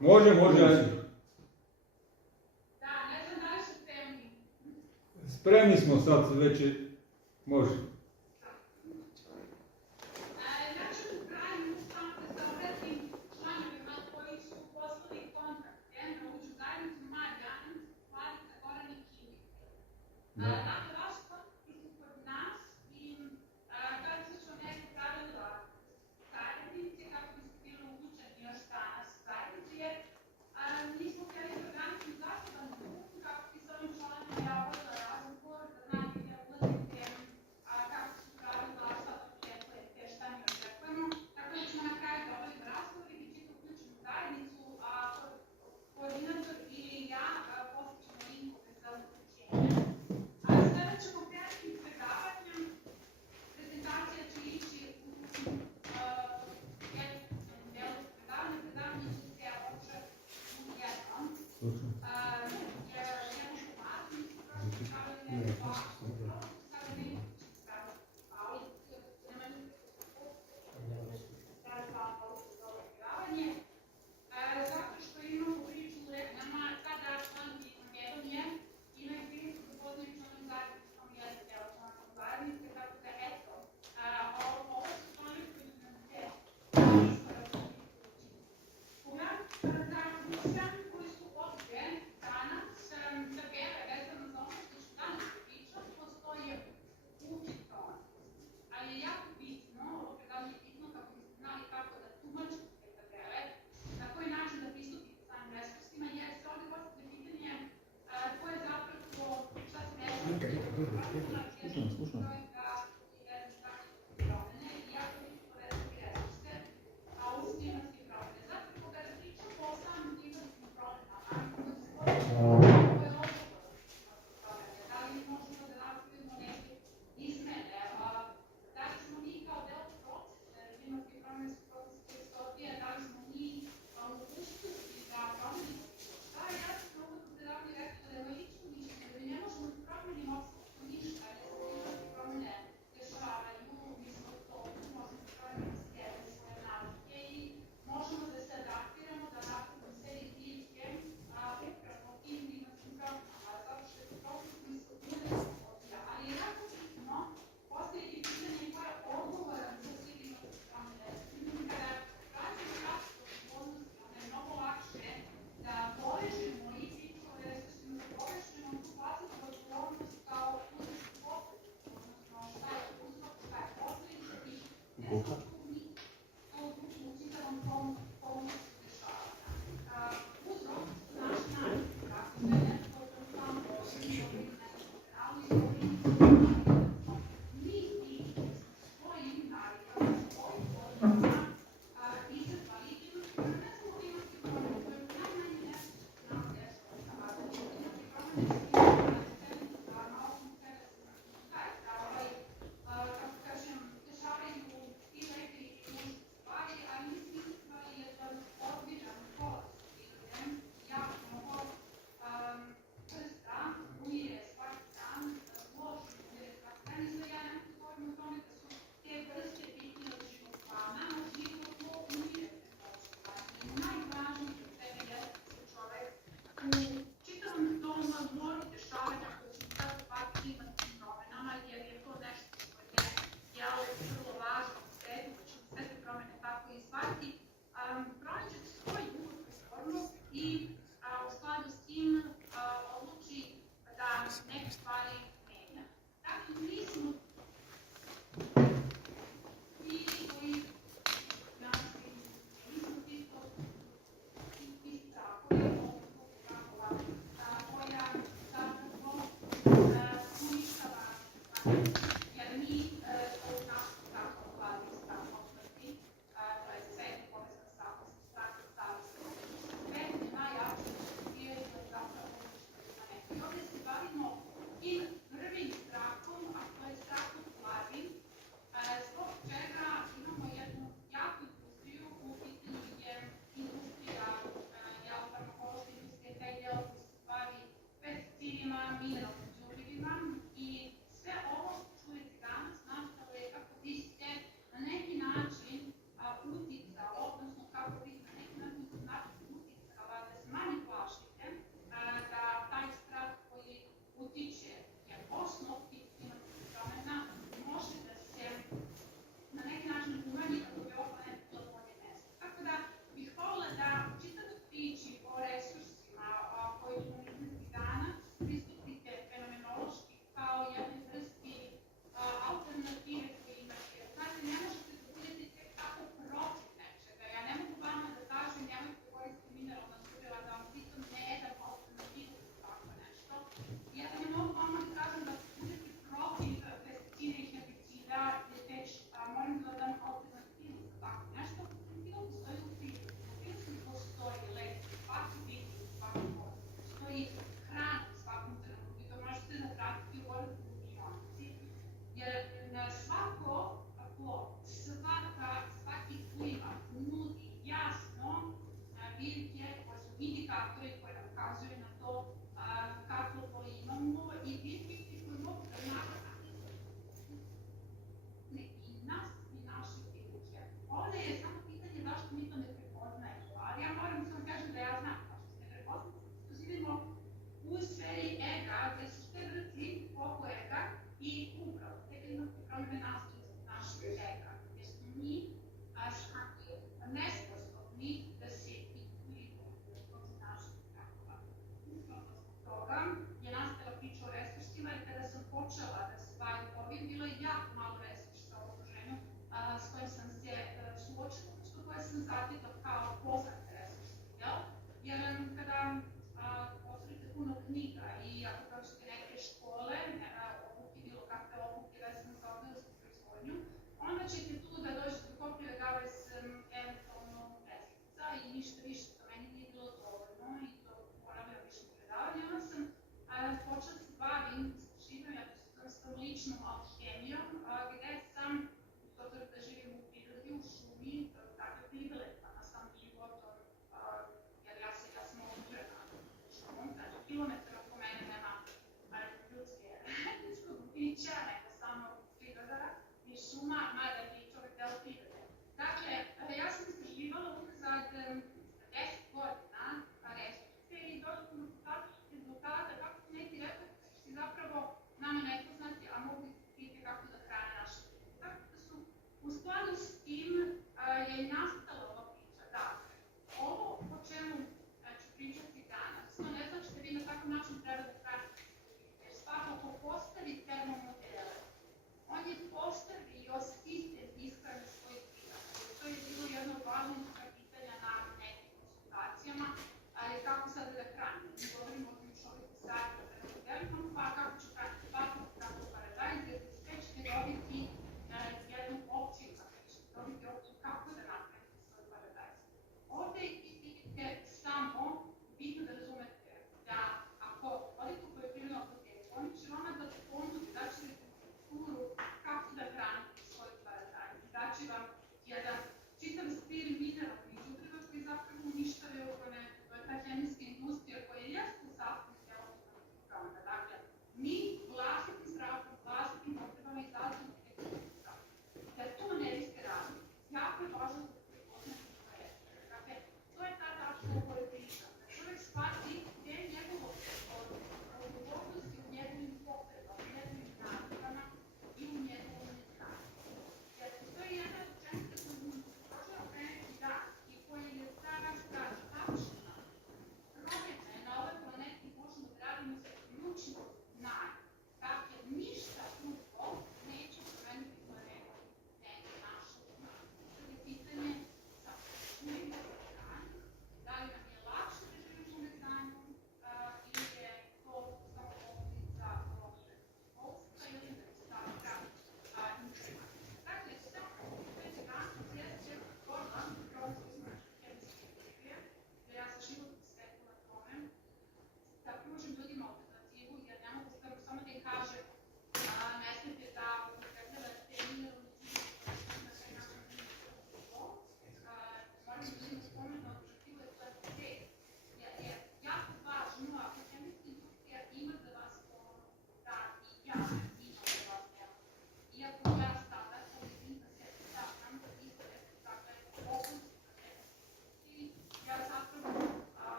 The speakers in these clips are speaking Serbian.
Može, ajde. Da, ne znam da li su spremni. Spremni smo sad, već je, može. Znači, u kraju samo da se obratim članovima koji su poslali kontakt naučnu zajednicu Marjan, Vladica, Goran i Kimi. Dakle, vaši kontakti su kod nas i klasično neka pravila zajednice, kako biste bili uključeni još danas u zajednici, jer nismo htjeli da organizujemo zaseban Zoom, kako bi se ovim članovima javili za razgovor, da znate gdje ulazite, kako su pravila, šta to očekujete, šta mi očekujemo. Tako da ćemo na kraju dobiti razgovor i bit ćete uključeni u zajednicu, a koordinator ili ja postićemo linkove za uključenje. Sada ćemo krenuti s predavanjem. Prezentacija će ići u jednom delu predavanja. Predavanje će se održati u jednom. Jednom formatu, mi smo prošli predavanje dva, sada ne ćemo predavati pauzu, predavanje. Zato što imamo priču nama kada članovi Makedonije imaju priliku da poznaju članom zajednice kao jedan deo članom zajednice, tako da eto, ovo su članovi koji nam se Programski programi koji su ovdje danas za bebe vezano za ono što ću danas pričam, postoje učito, ali je jako bitno, ovo predavanje je bitno kako biste znali kako da tumačite te tabele, na koji način da pristupite samim resursima, jer se ovdje postavlja pitanje ko je zapravo, šta se resursi, brojka i vezan zaštite promene, i jako bitno povezati resurse, a uspješnosti promene. Zapravo, kada pričamo o samim klimatskim promenama, koje se postavljaju, ko je odgovoran promene, da li možemo da napravimo neke izmene, da li smo mi kao deo procesa, klimatske promene su proces koji se odvija, da li smo mi mogućnosti da promenimo šta, ja sam na uvodnom predavanju rekla da je moje lično mišljenje da mi ne možemo da promenimo apsolutno ništa, jer se klimatske promene indikatori koji nam kazuju na to kako to imamo i identifikujemo i nas i naše fiduće. Ovde je samo pitanje zašto mi to ne prepoznajemo, ali ja moram samo kažem da ja znam zašto se ne prepoznamo. Živimo u sferi ega, gde su sve vrti oko ega i upravo temeljnosti promene nastavlja našeg ega, gde smo mi nesposobni da se intuiramo od naših takova.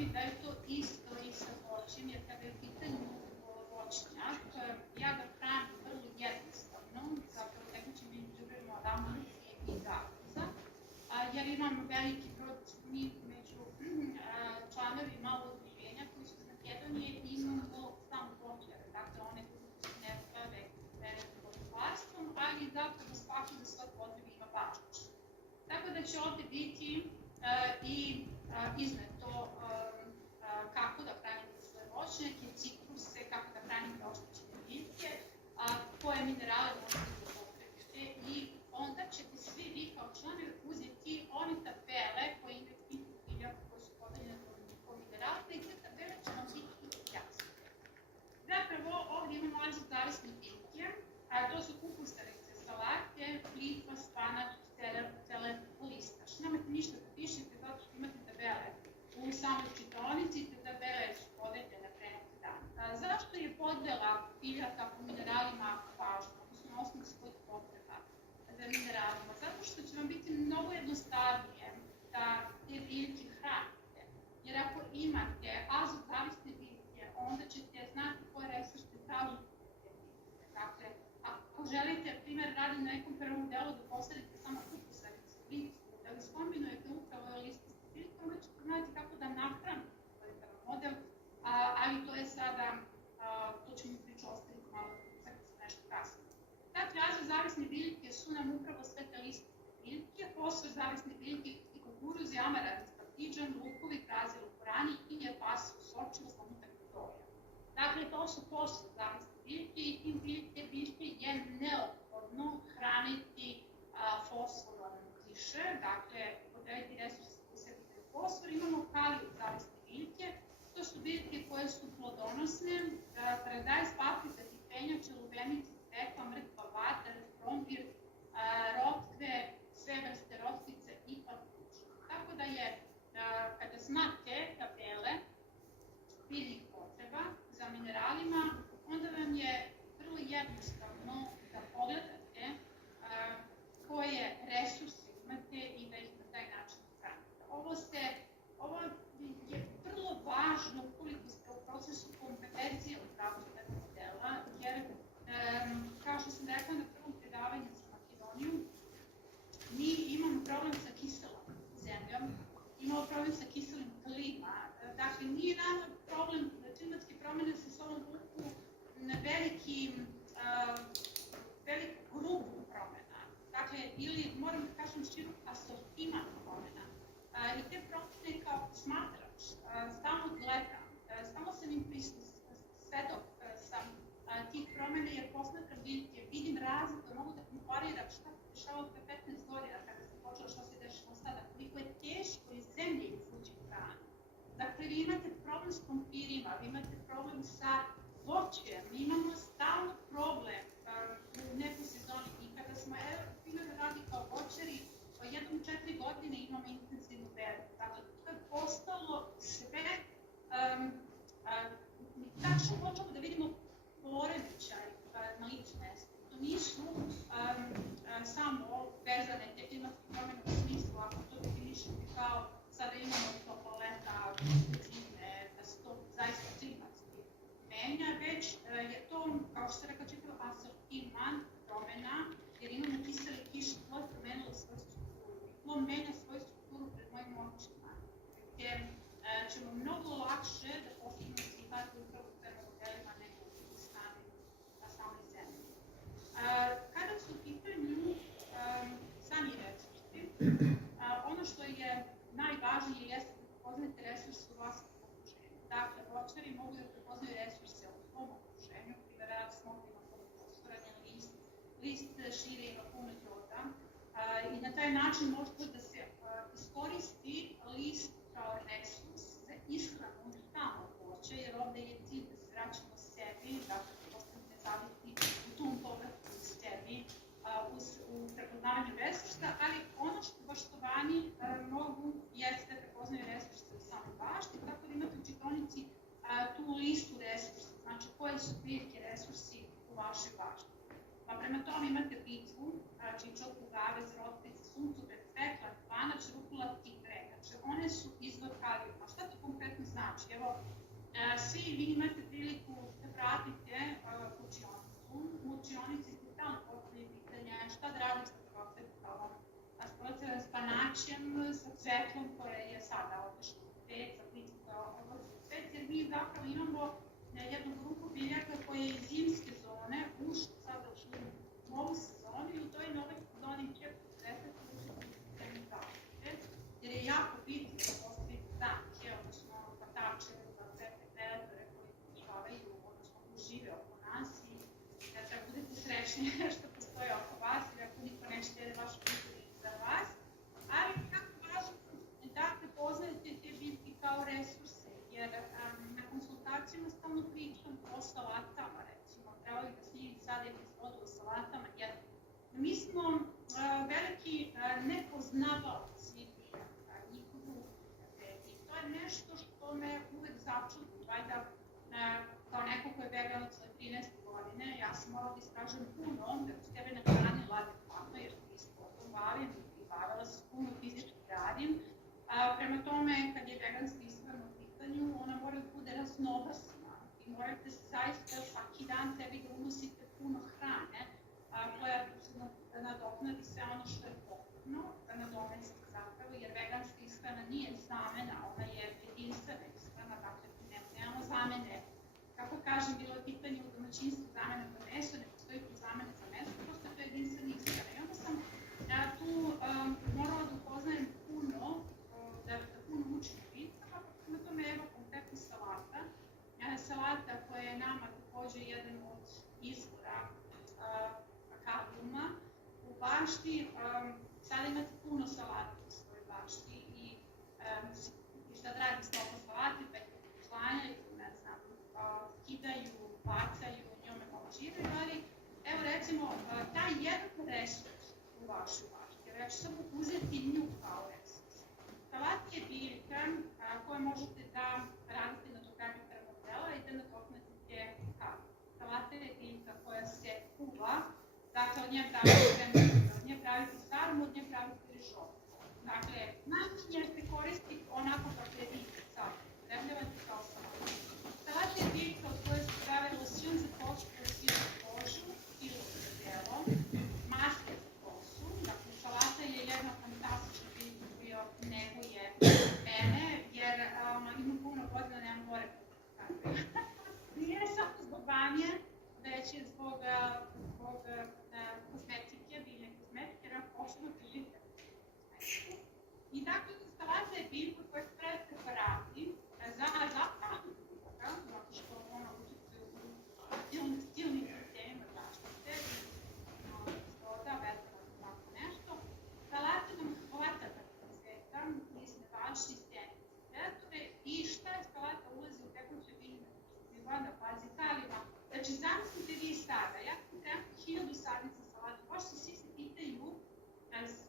mi da je to isto i sa voćem, jer kada je u pitanju voćnjak, ja ga hranim vrlo jednostavno, zapravo tekućim đubrivom od amarancije i garbuza, jer imam veliki broj među članovima udruženja koji su iz Makedonije i imamo samo voćare, dakle one koji se ne bave velikim voćarstvom, ali zapravo svaki za svoj potrebe ima bačić. Tako da će ovde biti i izneto kako da hranite svoje voćnjake, citruse, kako da hranite oštećene biljke, koje minerale možete da upotrebite i onda ćete svi vi kao članovi uzeti one tabele koje imaju spisak biljaka koje su podeljene po mineralima i te tabele će vam biti jasne. Zapravo ovdje imamo 8 zavisne biljke, to su kupustarice, salate, pliva, spanač, celer, listaš. Nemate ništa da pišete zato što imate tabele u samoj čitaonici, te tabele su podeljene pre neki dan. Zašto je podela biljaka po mineralima važna, odnosno na osnovu svojih potreba za mineralima? Zato što će vam biti mnogo jednostavnije da te biljke hranite. Jer ako imate azot zavisne biljke, onda ćete znati koje resurse tražite te biljke. Dakle, ako želite, primjer, radim na nekom prvom delu da posadite samo kupusaricu, plicu, da li skombinujete upravo listaste biljke, onda ćete znati kako da nahranite ovaj prvi model, ali to je sada, to ćemo priču ostaviti malo za nešto kasnije. Dakle, azot zavisne biljke su nam upravo sve te listaste biljke, fosfor zavisne biljke i kukuruz, amaranth, partidžan, lukovi, krazel, korani, inje, pasu, sorčivo, slamutak i doja. Dakle, to su fosfor zavisne biljke i tim biljke je neophodno hraniti fosforom više, dakle, podeliti resurse koji sadržaju fosfor. Imamo kalijum zavisne biljke, to su biljke koje su plodonosne, paradajz, paprika, tipenjača, lubenice, cvekla, mrkva, vatar, krompir, rotkve, sve vrste rotkice i papuča. Tako da je, kada znate tabele biljnih potreba za mineralima, onda vam je vrlo jednostavno da pogledate koje resurse imate i da ih na taj način hranite. Ovo je vrlo važno ukoliko ste u procesu kompetencije upravljanja modela, jer kao što sam rekla na prvom predavanju za Makedoniju, mi imamo problem sa kiselom zemljom, imamo problem sa kiselim tlima. Dakle, nije nama problem da klimatske promene sa sobom vuku na veliku grupu promena. Dakle, ili moram da kažem širok asortiman promena. I te promene kao smatrač, stalno gledam, stalno sam im svedok sam tih promena jer posmatram biljke, vidim razliku, mogu da kompariram šta se dešava pre 15 godina kada sam počela šta se dešava sada, koliko je teško iz zemlje izvući hranu. Dakle, vi imate problem s krompirima, vi imate problem sa voćem, mi imamo stalno problem u nekoj sezoni i kada smo primjer radi kao voćari, jednom 4 godine imamo intenzivnu berbu. Dakle, to je postalo sve, tačno počemo da vidimo poremećaj na ličnom mestu. To nisu samo vezane te klimatske promene u smislu, ako to definišete kao sada imamo toplo leta, zime, da se to zaista klimatski menja, već je to, kao što se rekla, čitav asortiman promena, jer imamo kiseli kiš, tlo je promenilo svoju strukturu. Tlo menja svoju strukturu pred mojim očima, gde ćemo mnogo lakše da postignemo rezultate upravo prema modelima nego u samoj zemlji. Kada su u pitanju sami resursi, ono što je najvažnije jeste da prepoznate resurse u vlastnom okruženju. Dakle, voćari mogu da prepoznaju resurse u svom okruženju, primjer rad smokva ima puno fosfora, list šire ima puno joda i na taj način može da se iskoristi list kao resurs za ishranu samog voća, jer ovde je cilj da se vraćamo sebi, dakle da postanete zavisni u tom povratu u sebi, u prepoznavanju resursa, ali ono što baštovani mogu jeste da prepoznaju resurse u samoj bašti, tako da imate u čitonici tu listu resursa, znači koje su biljke resursi u vašoj bašti. Pa prema tome imate plicu, čičok, gavez, rotkice, suncokret, cvekla, tvanač, rukula i grejač. One su izvor kalijuma. Šta to konkretno znači? Znači, evo, svi vi imate priliku da pratite učionicu. U učionici se stalno postavlja pitanje šta da radim sa procesom, s panačem, sa cvetlom koje je sada otišlo u svet, sa plicom koja odlazi u svet, jer mi zapravo imamo jednu grupu biljaka koje je iz zimske zone ušla sada u novu sezonu i u toj novoj sezoni će preseti ušli sistemi zaštite, jer je jako bitno da postoji zamke, odnosno hvatače za sve te predatore koji pokušavaju, odnosno koji žive oko nas i da budete srećni što postoje oko vas, jer ako niko neće da je vaš prijatelj za vas, ali kako važno da prepoznajete te biljke kao resurse, jer na konsultacijama stalno pričam o salatama, recimo, trebali da snimim sad epizodu o salatama, jer mi smo veliki nepoznavaoci biljaka, njihovu i to je nešto što me uvek začudi, valjda kao neko ko je vegan od svoje 13. godine, ja sam morala da istražujem puno, da bi s tebe nahranila adekvatno, jer ti sportom bavim i bavila se puno fizički radim. Prema tome, kad je veganska ishrana u pitanju, ona mora da bude raznovrsna i morate se zaista svaki dan sebi da unosite puno hrane koja će nadoknadi sve ono što je potrebno, da nadomesti zapravo, jer veganska ishrana nije zamena, ona je jedinstvena ishrana, dakle nemamo zamene. Kako kažem, bilo je pitanje u domaćinstvu zamena za meso, ne postoji tu zamena za meso, prosto je to jedinstvena ishrana. I onda sam tu morala da upoznajem puno, da puno učim o biljkama, pa na tome evo konkretno salata. Salata koja je nama takođe jedan od izvora kalijuma u bašti. Sada imate puno salata u svojoj bašti i šta da radim s toliko salati, pa ih sklanjaju, ne znam, skidaju, bacaju, njome pomoćiraju, ali evo recimo taj jedan resurs u vašoj bašti, jer ja ću samo uzeti nju kao resurs. Salat je biljka koje možete da radite na dogradnju krvnog tela i da nadoknadite kalijum. Salata je biljka koja se kuva, dakle od nje pravite kremnicu, od nje pravite sarmu, od nje pravite rižovu. Dakle, najčešće se koristi onako kako je vi sad upotrebljavate kao salat. Salat je biljka od koje se prave losjon za kožu, losjon za kožu, filo za telo, maske za kosu. Dakle, salata je jedna fantastična biljka koja neguje mene, jer imam puno godina, nemam gore puno. Nije samo zbog banje, već je zbog kozmetike, biljne kozmetike, jer posebno biljite kozmetiku. I dakle, salata je biljka koja se pravi preparati za zapažnju biljaka, zato što ona učestvuje u stilnim sistemima zaštite, voda, vetra, tako nešto. Salata nam hvata insekta, lisne vaši, stjenice, predatore i šta je salata ulazi u tekuće biljne voda, pazi, kalijuma. Znači, zamislite vi sada, ja sam trenutno 1000 sadnica salata, baš se svi se pitaju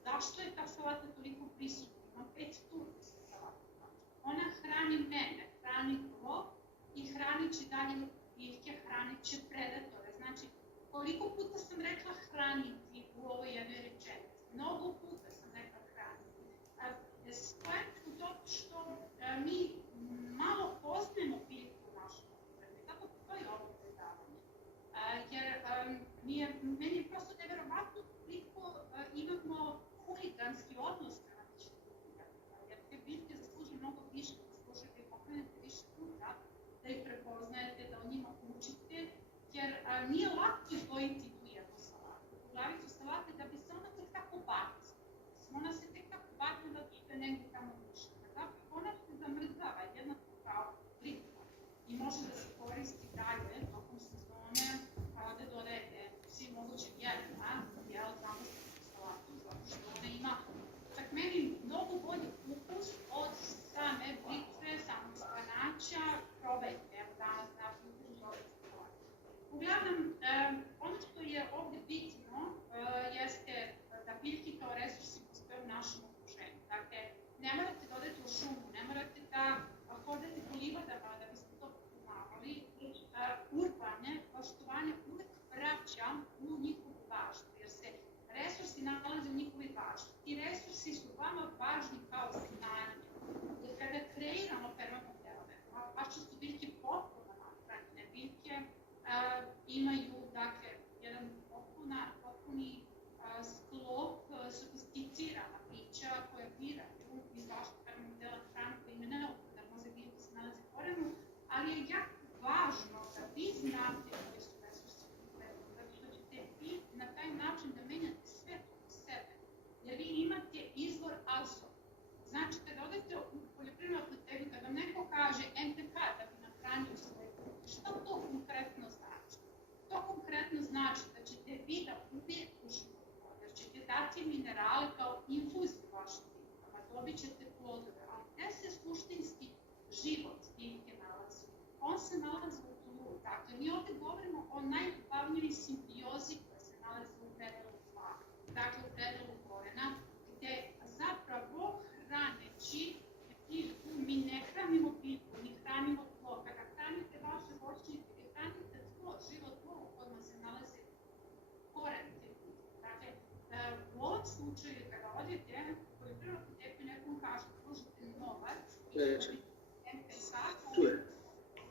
zašto je ta salata toliko prisutna, ima 5 turbi sa salatom. Ona hrani mene, hrani tlo i hranit će dalje biljke, hranit će predatore. Znači, koliko puta sam rekla hraniti u ovoj jednoj rečenici? Mnogo puta sam rekla hraniti. Stojete u to što mi malo poznajemo biljku u našoj uporebi. Tako postoji ovo predavanje. Jer meni je prosto neverovatno koliko imamo huliganski odnos prema biljkama. Jer te biljke zaslužuju mnogo više, zaslužuju da ih pokrenete više puta, da ih prepoznajete, da o njima učite, jer nije lako izdvojiti tu jednu salatu. U glavicu salate da bi se ona tek tako bacila. Ona se tek tako bacila da ćete negdje tamo više. Dakle, ona se zamrzava jednako kao likva i može da se koristi dalje tokom sezone da dodajete svim mogućim jelima, zamrznutu salatu, zato što ona ima čak meni mnogo bolji ukus od same blikve, samog spanaća, probajte, evo danas naši ukus dobiti salatu. Uglavnom, ono što je ovde bitno jeste da biljke kao resursi postoje u našem okruženju. Dakle, ne morate da odete u šumu, ne morate da hodate po livadama da biste to poznavali, već urbane poštovanje uvek vraća u njihovu baštu, jer se resursi nalaze u njihovoj bašti. Ti resursi su vama važni kao znanje, jer kada kreiramo permakulturne, ako minerale kao infuziju vašim biljkama, dobit ćete plodove, ali gde se suštinski život biljke nalazi? On se nalazi u tlu, dakle mi ovde govorimo o najglavnijoj simbiozi koja se nalazi u predelu tla, dakle u predelu korena, gde zapravo hraneći biljku mi ne hranimo biljku, mi hranimo tlo. Kada hranite vaše voćnjake, vi hranite tlo, živo tlo u kojima se nalaze koren te biljke. Dakle, u ovom slučaju kada odete u poljoprivrednu apoteku i nekom kaže pružite novac, Tu je.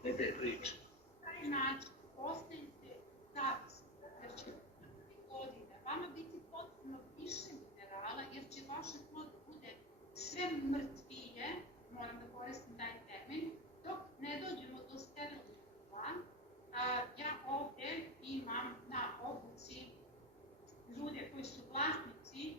Ne te priče. taj način postajete zavisni, jer će godine vama biti potpuno više minerala, jer će vaše tlo da bude sve mrtvije, moram da koristim taj termin, dok ne dođemo do sterilnog tla. Ja ovde imam na obuci ljude koji su vlasnici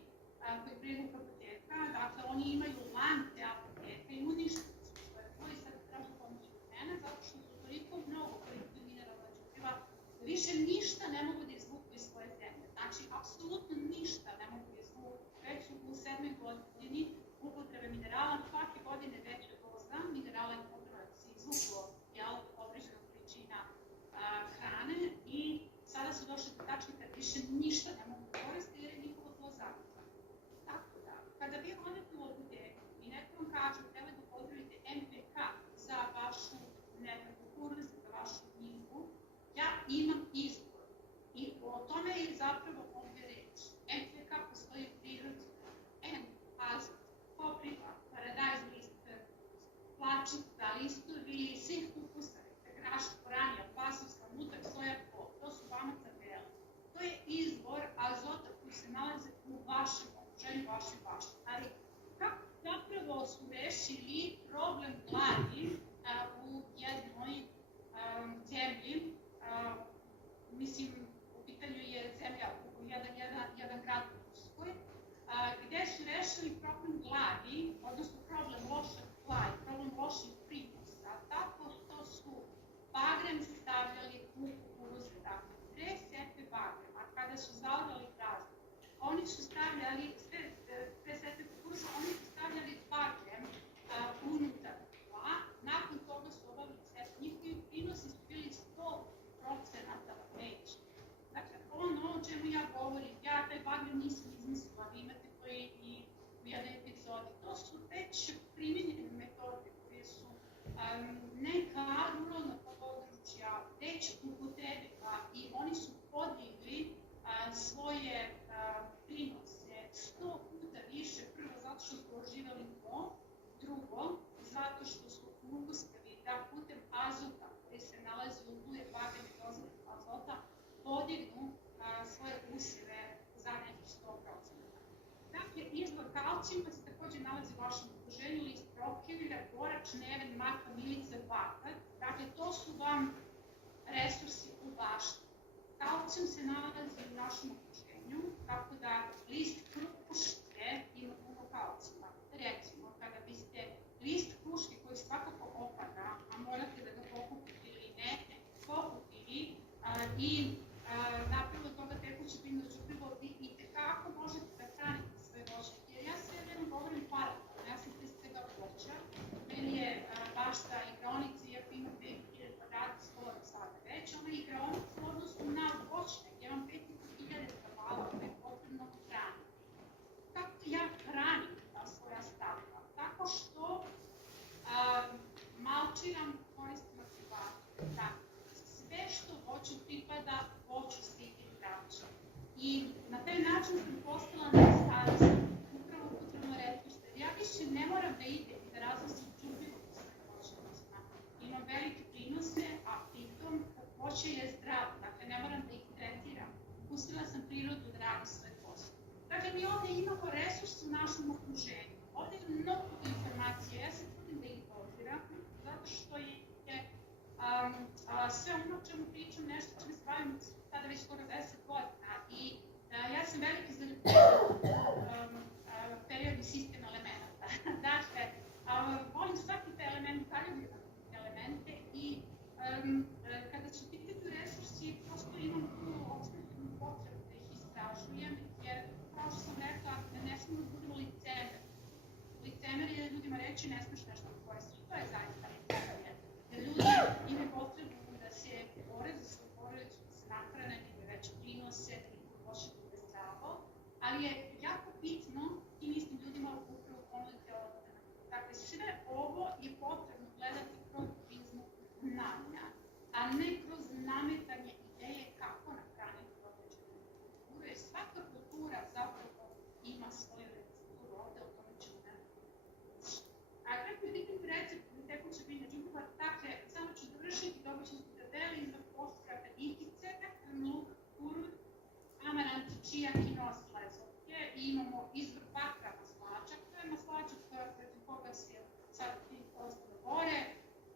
poljoprivrednog apoteka, dakle oni imaju lance apoteka i uništili su svoje tlo i sad traže pomoć od mene, zato što su toliko mnogo koliko mineralna đubriva da više ništa ne mogu da izvuku iz svoje zemlje. Znači, apsolutno ništa ne mogu da izvuku. Već su u 7. godini upotrebe minerala, svake godine veća doza minerala je potrebno da se izvuklo određena količina hrane i sada su došli do tačke kad više ništa ne mogu da koriste jer je njihovo tlo zakucano. Tako da, kada vi odete u apoteku i neko vam kaže treba da upotrebite NPK za vašu kukuruz, za vašu njivu, ja imam izbor. I o tome je zapravo ovdje reč. NPK postoji u prirodi. N, azot, popriva, paradajz list, plačica, listovi, svih kupusa, graš, koranija, pasulska, mutak, soja, pol. To su vama tabele. To je izvor azota koji se nalaze u vašem okruženju, vašoj bašti. Ali kako zapravo su rešili problem gladi u jednoj zemlji, mislim, u pitanju je zemlja u jedan grad u Ruskoj, gde su rešili problem gladi, odnosno problem lošeg tla i problem loših prinosa, tako što su bagrem stavljali u kukuruze, dakle, 2 setve bagrema, a kada su zaorali prazno, oni su stavljali, sve setve kukuruza, oni su stavljali bagrem unutar tla, nakon toga su obavili setve, njihovi prinosi su bili 100% veći. Dakle, ono o čemu ja govorim, ja taj bagrem nisam izmislila, vi imate to i u jednoj epizodi, to su već primjenjene metode koje su neka ruralna područja već upotrebila i oni su podigli svoje prinose 100 puta više, prvo zato što su oživeli tlo, drugo zato što su uspeli da putem azota koji se nalazi u tlu je baganje doze azota podignu svoje usjeve za nekih 100%. Dakle, izvor kalcijuma se takođe nalazi u vašem okruženju, list brokilja, borač, neven, maka, milica, bakat. Dakle, to su vam resursi u bašti. Kalcijum se nalazi u našem okruženju, tako da list kruške ima puno kalcijuma. Recimo, kada biste list kruške koji svakako opada, a morate da ga pokupite ili ne, pokupili i napravili od toga tekuće biljno đubrivo, vi i tekako možete da hranite svoje voćnjake. Jer ja sve vreme govorim paralelno, ja sam pre svega voća, meni je bašta igraonica, iako ima 5000 kvadrata skoro sada već, ona je igraonica u odnosu na voćnjak, ja imam 5500 stabala koje je potrebno hraniti. Kako ja hranim ta svoja stabla? Tako što malčiram, koristim aktivator. Dakle, sve što voću pripada, voću se i igrača. I na taj način sam postala nezavisna upravo upotrebno resursa. Ja više ne moram da idem i da raznosim đubrivo u svojim voćnjacima. Imam velike prinose, a pritom voće je zdravo, dakle ne moram da ih tretiram. Pustila sam prirodu da radi svoj posao. Dakle, mi ovde imamo resurs u našem okruženju. Ovde je mnogo informacija, ja se trudim da ih doziram, zato što je sve ono o čemu pričam nešto čemu se bavim sada već skoro 10 godina i ja sam veliki zaljubljenik periodni sistem elemenata. Dakle, volim svaki te element, zaljubim elemente i kada su pitanju resursi, prosto imam tu osnovnu potrebu da ih istražujem, jer kao što sam rekla, reći ne smeš nešto koristiti. To je zaista neprijatno. Jer ljudi imaju potrebu da se bore za svoju porodicu, da se nahrane, da imaju veće prinose, da ih loše bude zdravo, ali je jako bitno tim istim ljudima upravo ponuditi alternativ. Dakle, sve ovo je potrebno gledati kroz prizmu znanja, a ne kroz nametanje ideje kako nahraniti određenu kulturu, jer svaka kultura zapravo ima svoju recepturu, ovde o tome ćemo nešto. A kako je bitan recept tekuće biljne đubriva, dakle, samo ću završiti, dobit ću se tabeli za poskrata ikice, luk, kurut, amarant, čijak i nos lezovke, i imamo izvor bakra maslačak, to je maslačak protiv koga se sad ostalo bore,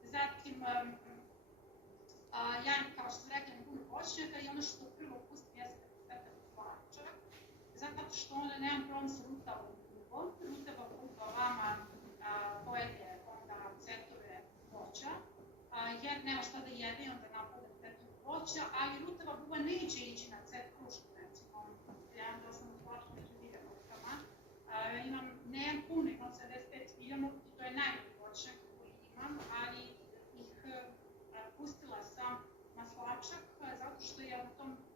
zatim jajan, kao što sam rekla, na puno voćnjaka i ono što prvo pustim jeste sveta maslačak, zato što onda nemam problem sa rutavom bubom, rutava buba vama pojede onda cvetove voća, jer nema šta da jede i onda napada cvetove voća, ali rutava buba neće ići na cet kruška, recimo, ja imam dosta maslačka među biljamorkama, nemam puno, imam 75 biljamorki, to je najbolji voćnjak koji imam, ali ih pustila sam maslačak, zato što je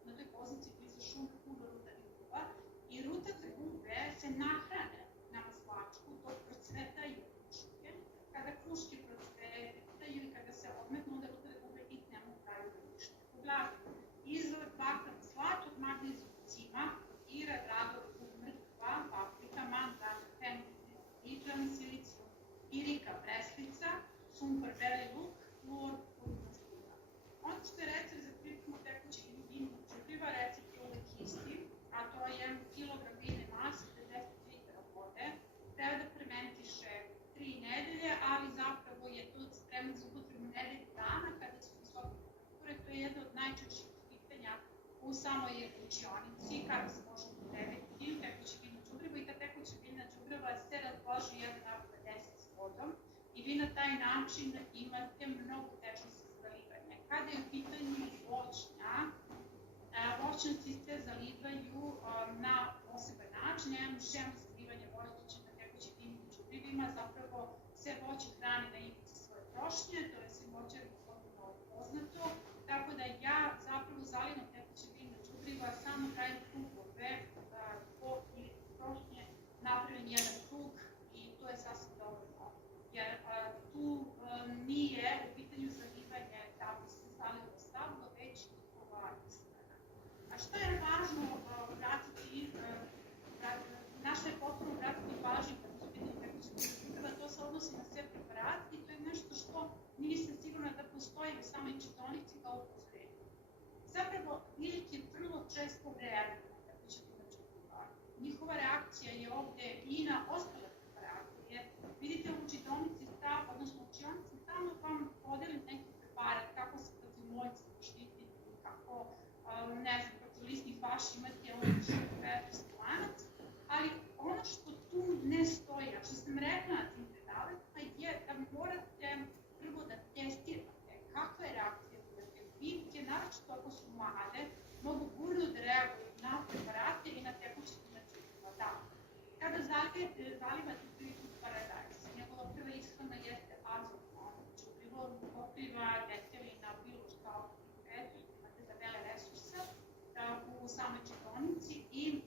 na toj poziciji gdje se šume puno rutavih buba, i rutave bube se nahrane na maslačku dok procvetaju kruške. Kada kruške procvetaju i kada se odmetnu, onda rutave bube i ne mogu daju ništa. Uglavnom, izvor bakra maslačak, magnezijum, cimak, ira, dragovi, mrkva, paprika, mandran, hemoglobic, hidran, silicijum, irika, breslica, sumpor, beli luk, fluor, kurkuma, sliva. Ono što je recept za pripremu tekućeg i biljnog đubriva, recept je uvek isti, a to je kilogram biljne mase, 50 litara vode, treba da fermentiše 3 nedelje, ali zapravo je to spremno za upotrebu nedelju dana kada su visoke temperature. To je jedno od najčešćih pitanja u samoj učionici, kada se može upotrebiti tekuće biljno đubrivo, i ta tekuća biljna đubriva se razloži 1:10 s vodom i vi na taj način imate mnogo teže zalivanje. Kada je u pitanju voćnjak, voćnjaci se zalivaju na poseban način, nemam šemu zalivanja voćnjaka na tekućim biljnim đubrivima, zapravo sve voće hrane na ivici svoje trošnje, to je svim voćarima potpuno poznato, tako da ja zapravo zalivam tekuće biljne đubriva, samo pravim krugove po ivici trošnje, napravim jedan krug i to je sasvim dovoljno, jer tu nije u pitanju zalivanje da bi se zalilo stavno, već njihova ishrana. A šta je važno obratiti, na šta je potrebno obratiti pažnju kada su pitanje tekuće biljne đubriva, to se odnosi na sve preparate i to je nešto što nisam sigurna da postoji u samoj čitaonici kao upozorenje. Zapravo, biljke vrlo često reaguju na tekuće biljne đubriva. Njihova reakcija je ovde i na ostale preparate, jer vidite u čitaonici odnosno učionici stalno vam podelim neki preparat, kako se protiv mojca štiti, kako, ne znam, protiv listnih vaši imate šukoverčski lanac, ali ono što tu ne stoji, a što sam rekla na tim predavacima, je da morate prvo da testirate kakva je reakcija biljke. Biljke, naročito ako su mlade, mogu burno da reaguju na preparate i na tekuće biljne đubriva. Da, kada zalivate priliku paradajz, njegova prva ishrana jeste azotno đubrivo, pokriva detelina, bilo šta imate za bele resurse u samoj čitaonici i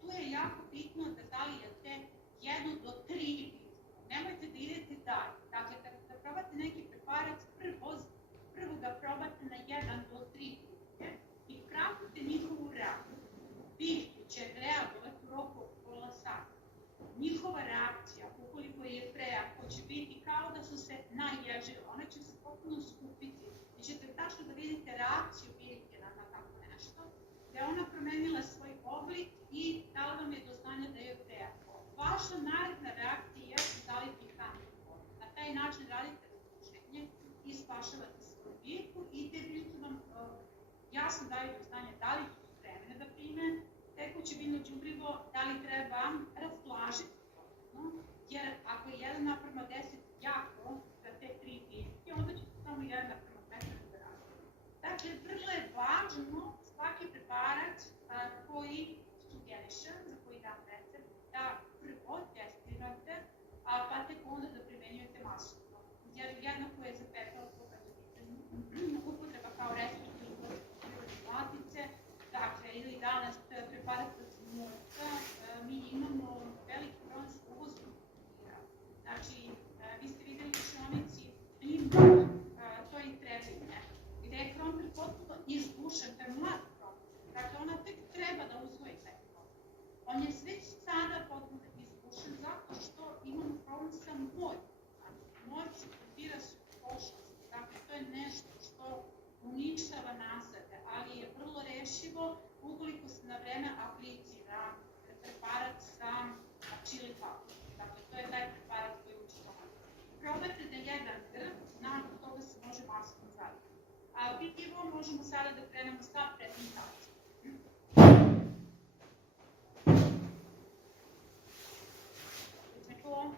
tu je jako bitno da zalijete 1 do 3 biljke. Nemojte da idete dalje. Dakle, kada probate neki preparat, prvo ga probate na 1 do 3 biljke i pratite njihovu reakciju. Biljke će reagovati u roku od pola sata. Njihova reakcija, ukoliko je prejako, će biti kao da su se naježile. One će se potpuno skupiti i ćete tačno da vidite reakciju biljke na tako nešto, da je ona promenila svoj oblik i dala vam je do znanja da je prejako. Vaša naredna reakcija je zaliti hranu vodom. Na taj način radite razlučenje i spašavate svoju biljku i te biljke vam jasno daju do znanja da li su spremene da prime tekuće biljno đubrivo, da li treba razblažiti, jer ako je 1:10 jako za te 3 biljke, onda će se samo 1:15 da razblaži. Dakle, vrlo je važno svaki preparat koji sugerišem, za koji dam recept, da prvo testirate, pa tek isključivo ukoliko se na vreme aplicira preparat sa chili papom. Dakle, to je taj preparat koji je učitovan. Probajte da jedan grb, nakon toga se može masno zaditi. A pivo možemo sada da krenemo sa prezentacijom. Čuo?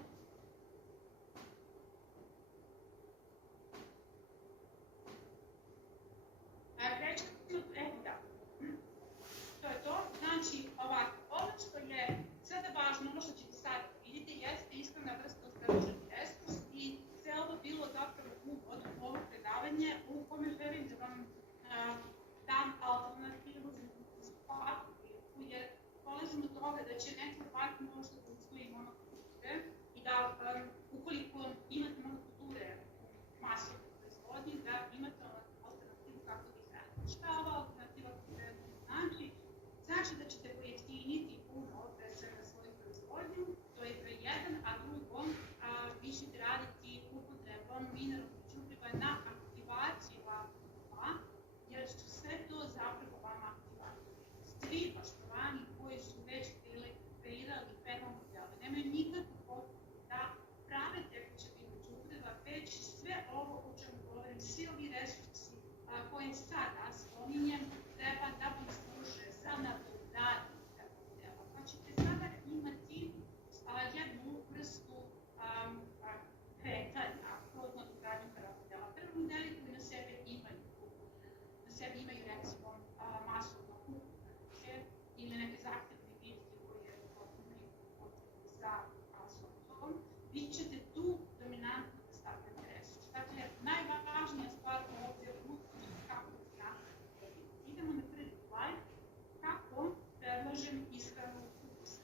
Evo da. To je to. Znači, ovako, ono što je sada važno, ono što ćete sad vidite, jeste iskrena vrsta osvedočeni resurs i sve ovo bilo zapravo uvod u ovo predavanje u kome želim da vam dam alternativu za svaku priliku, jer polažem od toga da će neko ovako možda da usvoji monokulture i da ukoliko imate monokulture u masovnoj proizvodnji, da imate alternativu kako da ih hranite. Šta ova alternativa konkretno znači? Znači da ćete pojeftiniti puno pre svega svoju proizvodnju, to je broj jedan, a drugo, vi ćete raditi upotrebom mineralnog đubriva na aktivaciju tla, jer će sve to zapravo vam aktivati. Svi poštovani koji su već bili kreirali fenol modele, nemaju nikakvu potrebu da prave tekuće biljno đubriva, već sve ovo o čemu govorim, svi ovi resursi koje sada spominjem, treba da vam služe za nadogradnju fenol modela. Pa ćete sada imati jednu vrstu kretanja kroz nadogradnju fenol modela. Prvi modeli koji na sebi imaju recimo masovno kukurike ili neke zahtevne biljke koje imaju potrebu za soncom, vi ćete tu dominantno da stavljate resurs. Dakle, najvažnija stvar ovdje je kako da idemo na prvi slajd, kako predlažem ishranu kukusa.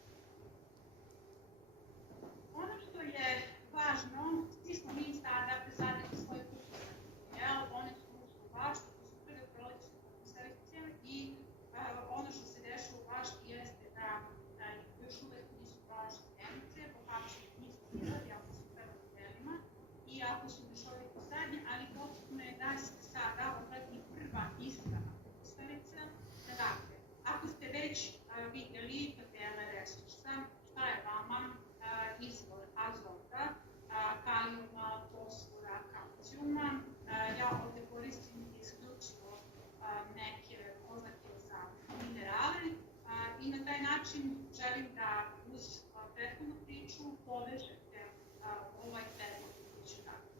Ono što je važno, svi smo mi sada presadili svoje kukuse. One su u baštu, to su prve prolećne kukusarice i ono što se dešava u bašti jeste da još uvek nisu baš zemljice, pohapšeni nisu birali, ako su prema modelima i ako su mešovite sadnje, ali potrebno je da se sada obrati prva ishrana kukusarica. Dakle, ako ste već videli tabele resursa, šta je vama izvor azota, kalijuma, fosfora, kalcijuma. Ja ovde koristim isključivo neke oznake za minerale i na taj način želim da uz prethodnu priču povežete ovaj predlog koji ću dati.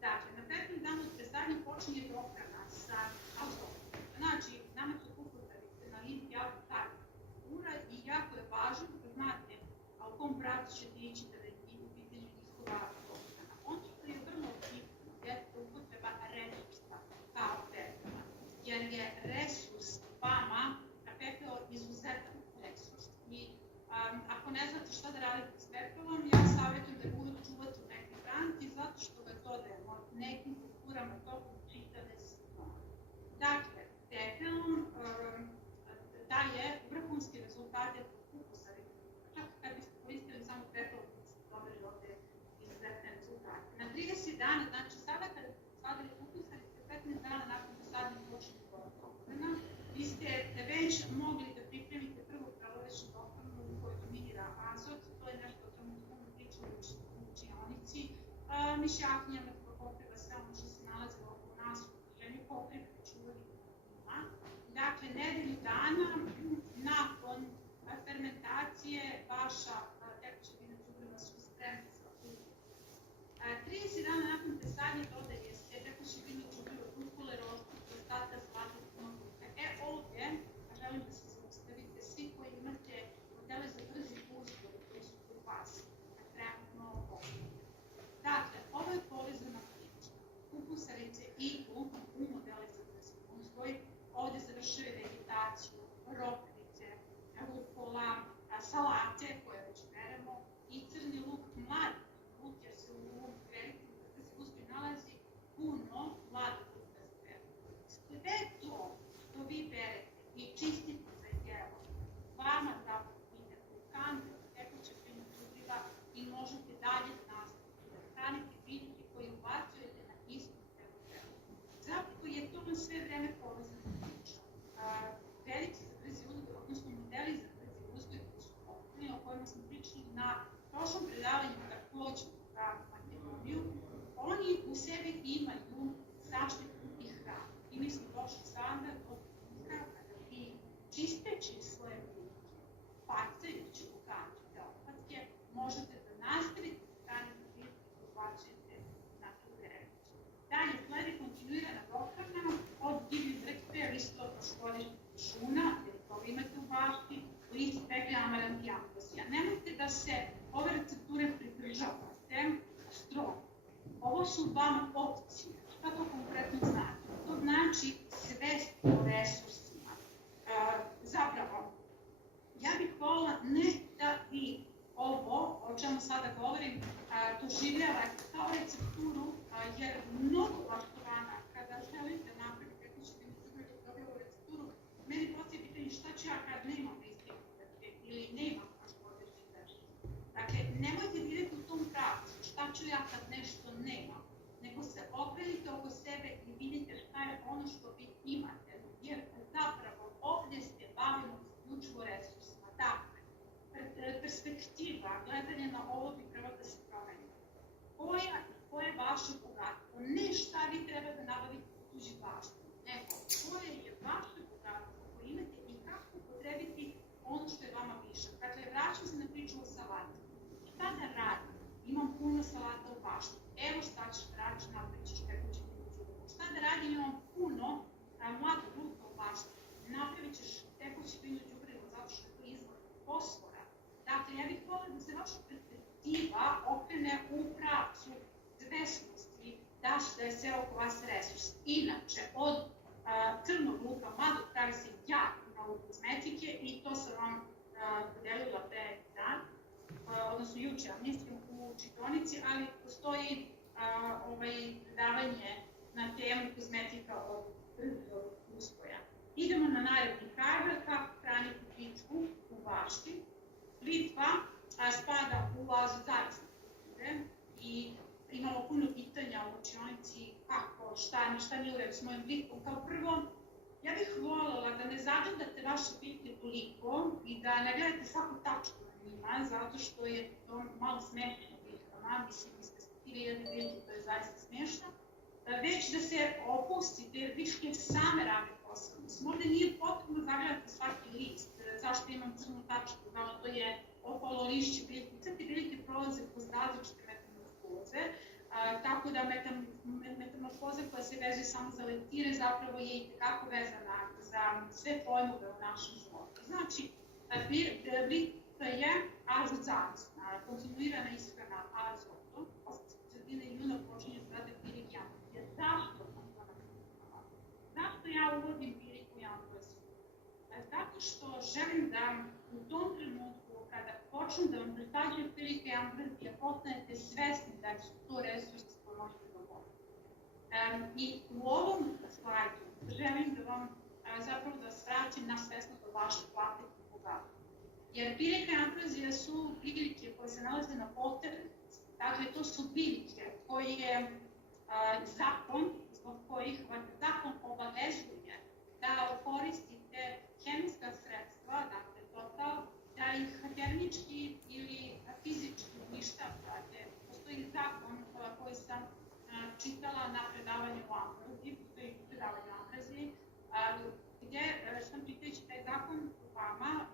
Dakle, na prethodni dan od predstavljanja počinje dohrana sa azotom. Znači, nama su kukurarice na listi jako targa kultura i jako je važno da znate u kom pravcu ćete ići kada je u pitanju njihova dohrana. Ono što je vrlo bitno jeste upotreba resursa kao pepela, jer je resurs vama pepeo izuzetan resurs i ako ne znate šta da radite s pepelom, ja savjetujem da ga uvek čuvate u nekim branti zato što ga dodajemo nekim kulturama tokom čitave sezone. Dakle, pepelom daje vrhunske rezultate kod kukusarica. Čak kad biste koristili samo pepel, biste dobili ovde izuzetne rezultate. Na 30 dana, znači sada kada ste posadili kukusarice, 15 dana nakon posadnje počne dohrana, vi ste već mogli da pripremite prvu pravovećnu dohranu u kojoj dominira azot, to je nešto o čemu smo pričali u učionici, mišjaknjama koja pokriva sve ono što se nalazilo oko nas u okruženju, pokriva već uvodi ima. Dakle, nedelju dana nakon fermentacije vaša tekuća biljna đubriva su spremna za kukuruz. 30 dana nakon presadnje dodaje se tekuće biljno đubrivo kukule, roštu, prostata, zlata, monokultura. Ovdje želim da se zaustavite svi koji imate modele za brzi uzgoj koji su kod vas trenutno postavljeni. Dakle, ovo je povezana priča. Kukusarice idu u modele za brzi uzgoj, ovde završuje vegetaciju, ropnice, rukola, salate koje već beremo i crni luk, mladi luk, jer se u velikom brzi uzgoj nalazi puno mladih sebi imaju zaštitu i hranu. I mi smo došli sada do trenutka kada vi čisteći svoje ruke, bacajući u kantu te otpadke, možete da nastavite hraniti biljke koje bacujete na tu grenicu. Dalje sledi kontinuirana dohrana od divlje vrste, listova proškodišnjih šuna, jer to imate u bašti, list peglja, amaranti i ambrozija. Nemojte da se ove recepture pridržavate strogo. Ovo su vama opcije. Šta to konkretno znači? To znači svest o resursima. Zapravo, ja bih volila ne da vi ovo, o čemu sada govorim, doživljavate kao recepturu, jer mnogo vaštovana, kada želite napraviti kako ćete mi dobiti ovu recepturu, meni postoji pitanje šta ću ja kad nemam ispitke ili nemam proškodišnji vešće. Dakle, nemojte vidjeti u tom pravcu šta ću ja kad nešto nemam, nego se okrenite oko sebe i vidite šta je ono što vi imate, jer zapravo ovdje se bavimo isključivo resursima. Dakle, perspektiva, gledanje na ovo bi trebalo da se promeni. Koje je vaše bogatstvo? Ne šta vi treba da nabavite u tuđi baštini, nego koje je vaše bogatstvo koje imate i kako upotrebiti ono što je vama višak. Dakle, vraćam se na priču o salati. Šta da radim? Imam puno salata u baštini. Evo šta ćeš da radiš, napravit ćeš tekući biljni đubrivo. Šta da radim? Imam puno mladog luka u baštini. Napravit ćeš tekući biljni đubrivo zato što je to izvor fosfora. Dakle, ja bih volila da se vaša perspektiva okrene u pravcu svesnosti da je sve oko vas resurs. Inače, od crnog luka mladog pravi se jako mnogo kozmetike i to sam vam podelila pre dan, odnosno juče, mislim u čitonici, ali postoji predavanje na temu kozmetika od brzog uspoja. Idemo na naredni hajber, kako hraniti pičku u bašti. Litva spada u bazu zavisne kulture i imamo puno pitanja u učionici kako, šta nije u redu s mojim Litvom. Kao prvo, ja bih voljela da ne zagledate vaše bitke toliko i da ne gledate svaku tačku na njima, zato što je to malo smešno biljkama, mislim da ste 1000 biljke, to je zaista smešno, već da se opustite jer biljke same rade posao. Mislim, ovde nije potrebno zagledati svaki list, zašto imam crnu tačku, zašto je opalo lišće biljke. Sve te biljke prolaze kroz različite metamorfoze, tako da metamorfoza koja se vezuje samo za leptire zapravo je i tekako vezana za sve pojmove u našem životu. Znači, biljka je azot zavisna, kontinuirana ishrana azotom, od sredine juna počinje da rade pirik i ambrozija. Zašto sam to napisala? Zašto ja uvodim piriku i ambroziju? Zato što želim da u tom trenutku kada počnu da vam presađuju pirika i ambrozija, postanete svesni da su to resursi koje možete da vodite. I u ovom slajdu želim da vam zapravo da vas vraćam na svesnost o vaše kvalitetne bogatstvo. Jer pirika i ambrozija su biljke koje se nalaze na poternici. Dakle, to su biljke koje zakon, zbog kojih vas zakon obavezuje da koristite hemijska sredstva, dakle total, da ih termički ili fizički uništavate. Postoji zakon koji sam čitala na predavanju o ambroziji, postoji predavanje o ambroziji, gdje sam čitajući taj zakon vama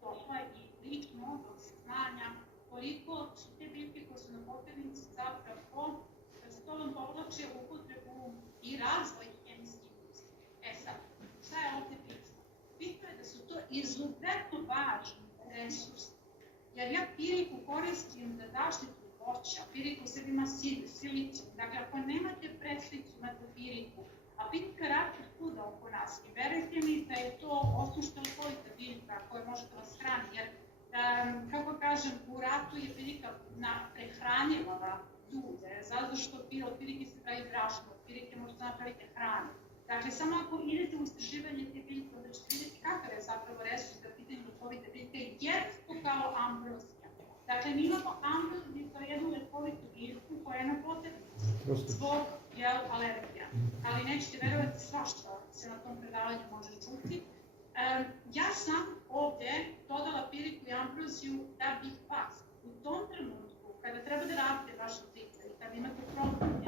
došla i lično do saznanja koliko su te biljke koje su na poternici zapravo za tobom povlače upotrebu i razvoj hemijskih industrije. Sad, šta je ovdje bitno? Bitno je da su to izuzetno važni resursi, jer ja piriku koristim za zaštitu voća, piriku u sebi ima silicijum, dakle ako nemate preslicu na tu piriku, a pirika raste svuda oko nas i verujte mi da je to osnovna biljka koja može da vas hrani, jer kako kažem, u ratu je pirika prehranjivala ljude, zato što od pirike se pravi brašno, od pirike možete napraviti hranu. Dakle, samo ako idete u istraživanje te biljke, onda ćete vidjeti kakav je zapravo resurs za pitanje lekovite biljke, jednako kao ambrozija. Dakle, mi imamo ambroziju kao jednu lekovitu biljku koja je na poternici zbog alergija. Ali nećete verovati svašta se na tom predavanju može čuti. Ja sam ovdje dodala piriku i ambroziju da bih vas u tom trenutku, kada treba da radite vaše ciklus i kada imate problem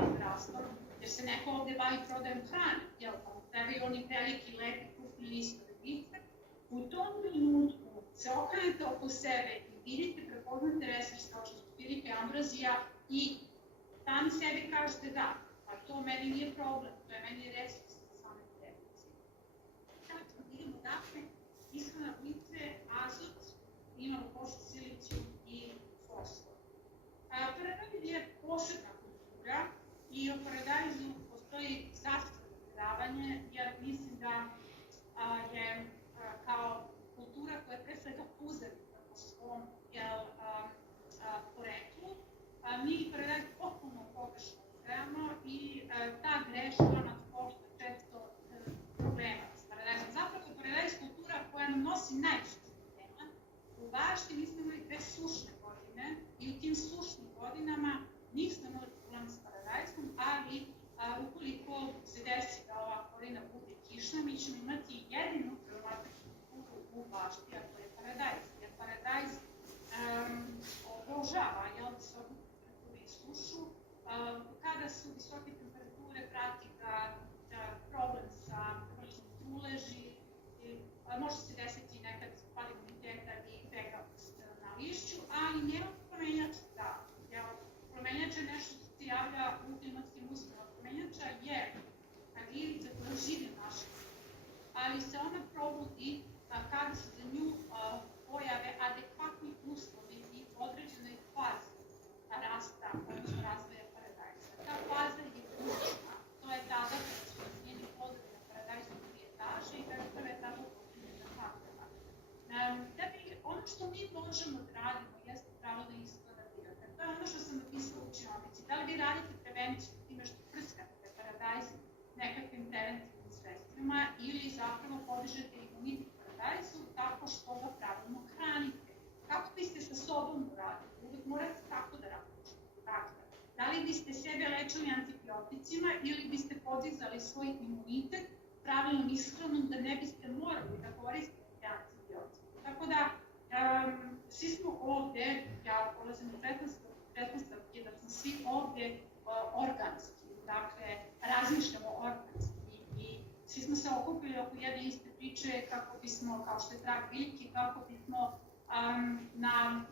se neko ovde bavi prodajom hrane, jel, pa mu trebaju oni veliki, lepi, krupni listovi pizze, u tom trenutku se okrenete oko sebe i vidite, prepoznate resurs kao što su Filip i Ambrazija i sami sebi kažete da, pa to meni nije problem, to je meni resurs za same prevencije. Tako, idemo dakle, ishrana glice, azot, imamo posle silicijum i fosfor. Paradajz je posebna kultura i o paradajzu postoji zasebno predavanje, jer mislim da je kao kultura koja je pre svega uzemna po svom poreklu. Mi paradajz potpuno pogrešno uzemamo i ta greška nas košta često problema s paradajzom. Zapravo je paradajz kultura koja nam nosi najviše problema. U bašti mi smo imali 2 sušne godine i u tim sušnim godinama nismo imali problema s paradajzom, ali ukoliko se desi da ova okolina bude kišna, mi ćemo imati jedinu problematičnu kulturu u bašti, a to je paradajz. Jer paradajz obožava visoku temperaturu i sušu. Kada su visoke temperature, prati ga problem sa vršnom truleži, može se desiti nekad pad imuniteta i begavost na lišću, ali nema promenjača da. Promenjač je nešto što se javlja u klimatskim uslovima. Promenjača je gljivica koja živi u našem, ali se ona probudi kada se za nju pojave adekvatni uslovi i određenoj fazi rasta, odnosno razvoja paradajza. Ta faza je ključna, to je tada kada su njeni plodovi na paradajzu 3 etaže i kada prva etaža počinje da pakava. Da bi ono što mi možemo da radimo jeste pravilna ishrana biljaka. To je ono što sam napisala u učionici. Da li vi radite prevenciju time što prskate paradajz nekakvim preventivnim sredstvima ili zapravo podižete imunitet paradajzu tako što ga pravilno hranite. Kako biste sa sobom uradili? Uvijek morate tako da različite. Dakle, da li biste sebe lečili antibioticima ili biste podizali svoj imunitet pravilnom ishranom da ne biste morali da koristite antibiotike. Tako da, svi smo ovde, ja polazim u pretpostavke da smo svi ovde organski, dakle, razmišljamo organski i svi smo se okupili oko jedne iste priče kako bismo, kao što je trag biljke, kako bismo na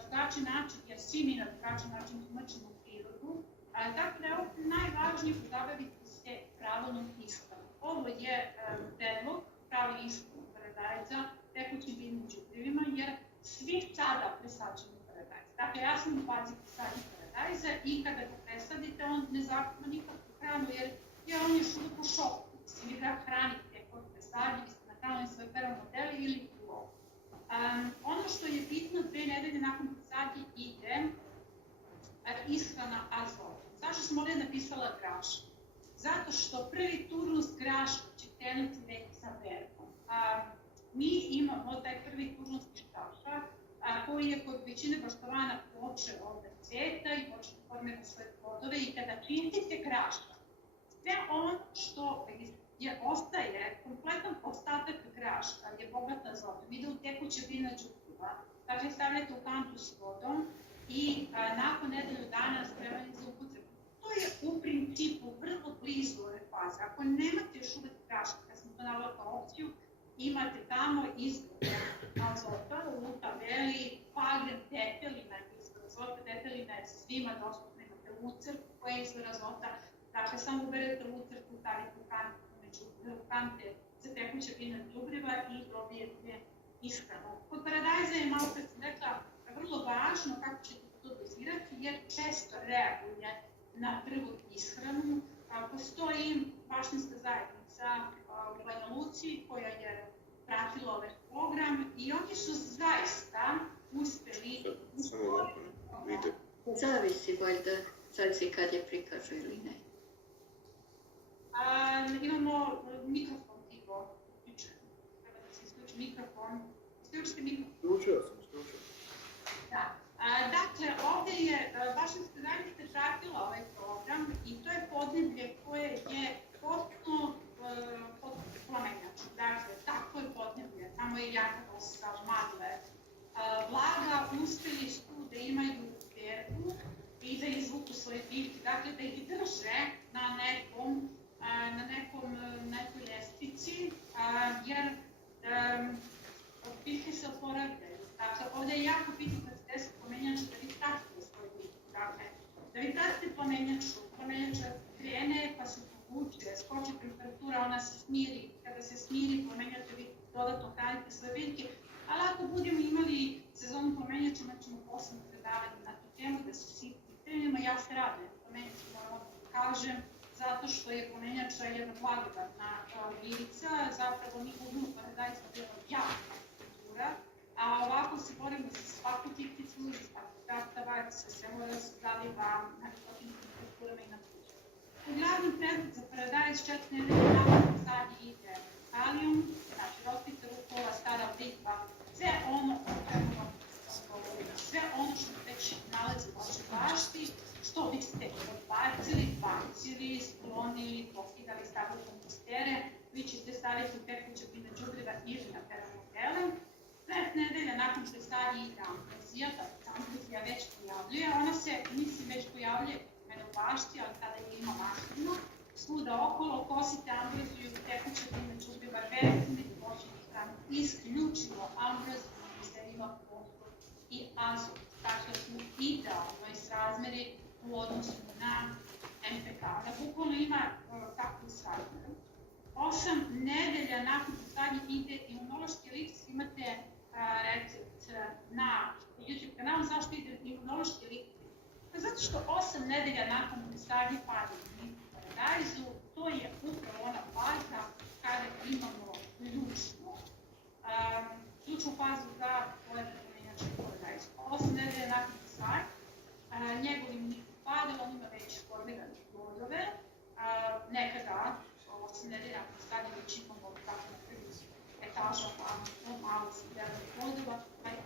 drugačiji način, jer svi mi na drugačiji način tumačimo prirodu, tako da je ovdje najvažnije pozabaviti se pravilnom ishranom. Ovo je predlog pravilne ishrane paradajza tekućim biljnim đubrivima, jer svi sada presađujemo paradajz. Dakle, ja sam u fazi presadnje paradajza i kada ga presadite, on ne zahteva nikakvu hranu, jer on je još uvijek u šoku. Mislim, vi ga hranite kod presadnje, vi ste nahranili svoje peromodeli ili kilo. Ono što je bitno, 2 nedelje nakon presadnje ide ishrana azotom. Zašto sam ovdje napisala grašak? Zato što prvi turnus graška će krenuti već sa berkom. Mi imamo taj prvi turnus kištaša koji je kod većine baštovana počeo da cveta i počeo da formira svoje plodove i kada čistite grašak, sve ono što ostaje, kompletan ostatak graška je bogat azotom, ide u tekuće biljna đubriva, dakle stavljate u kantu s vodom i nakon nedelju dana spremanje za upotrebu. To je u principu vrlo blizu ove faze. Ako nemate još uvek graška, kad sam to navela kao opciju, imate tamo izvore azota u tabeli, pagren depelina je izvor azota, depelina je svima dostupna, imate lucerku koja je izvor azota, dakle samo uberete lucerku, stavite u kante za tekuće biljna đubriva i dobijete ishranu. Kod paradajza je malo, kad sam rekla, vrlo važno kako ćete to dozirati, jer često reaguje na prvu ishranu. Postoji baštinska zajednica u Banja Luci koja je pratila ovaj program i oni su zaista uspeli... Zavisi valjda, zavisi kad je prikažu ili ne. Imamo mikrofon Ivo uključen. Treba da se isključi mikrofon. Isključite mikrofon. Isključio sam. Da. Dakle, ovde je baštinska zajednica pratila ovaj program i to je podneblje koje je potpuno plamenjačno. Dakle, tako je podneblje. Tamo je jaka dosta magle. Vlaga, uspeli su da imaju berbu i da izvuku svoje biljke. Dakle, da ih drže na neku na nekoj ljestvici, jer biljke se oporavljaju. Dakle, ovde je jako bitno kad se desi pomenjač da vi pratite svoju biljku. Dakle, da vi pratite pomenjača krene pa se povuče, skoči temperatura, ona se smiri. Kada se smiri pomenjača vi dodatno hranite svoje biljke. Ali ako budemo imali sezonu pomenjača, imat ćemo posebno predavanje na tu temu da se svi pripremimo. Ja se radujem pomenjača, moram da kažem, zato što je pomenjača jedna blagodatna biljka, zapravo mi uzmemo paradajz bila jako kultura, a ovako se borimo za svaku tikticu, za svaku krastavac, sve mora da se zaliva na visokim temperaturama i na puću. Uglavnom predlog za paradajz 4 nedelje nakon sadnje ide kalijum, znači rospica rukova, stara blikva, sve ono o čemu vam govorimo, sve ono što već nalazi u vašoj bašti, što biste bacili, sklonili, pokidali, stavili kompostere, vi ćete staviti u tekuće biljna đubriva ili na peramogele. 5 nedelja nakon što je sadnje ide ambrozija, ta ambrozija već pojavljuje, ona se, mislim, već pojavljuje u mene u bašti, ali kada je ima mašinu, svuda okolo, kosite ambroziju u tekuće biljna đubriva, verite mi da počinje hranu isključivo ambroziju, gliserila, fosfor i azot. Dakle, smo idealnoj srazmeri u odnosu na MPK. Da bukvalno ima takvu srazmeru. 8 nedelja nakon sadnje ide imunološki lift, imate recept na YouTube kanalu. Zašto ide imunološki lift? Zato što 8 nedelja nakon sadnje pada u paradajzu, to je upravo ona faza kada imamo ključnu fazu za pomenjača paradajzu. 8 nedelja nakon sadnje, njegov imunitet pada, on ima već formirane plodove, nekada 8 nedelja nakon sadnje već imamo tako na prvi etaža, malo se delane plodova,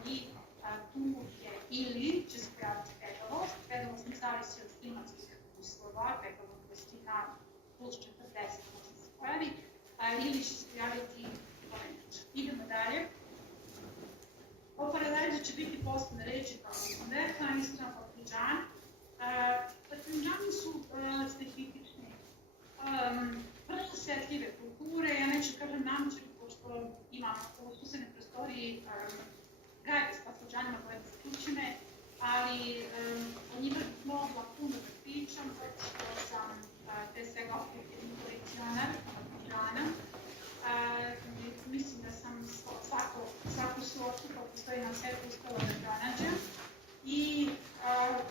i tu je ili će se pojaviti pegavost. Pegavost ne zavisi od klimatskih uslova, pegavost na plus 40 može se pojavi, ili će se pojaviti pomenjač. Idemo dalje. O paradajzu će biti posebne reči, kao sam rekla, iskreno papriđan. Papriđani su specifični, vrlo osjetljive kulture, ja neću kažem namučiti, pošto imam u susednoj prostoriji gajbe s papriđanima koje su kućene, ali o njima bih mogla puno da pričam, zato što sam pre svega opet kolekcionar papriđana. Mislim da sam svaku sortu koja postoji na svetu uspela da pronađem i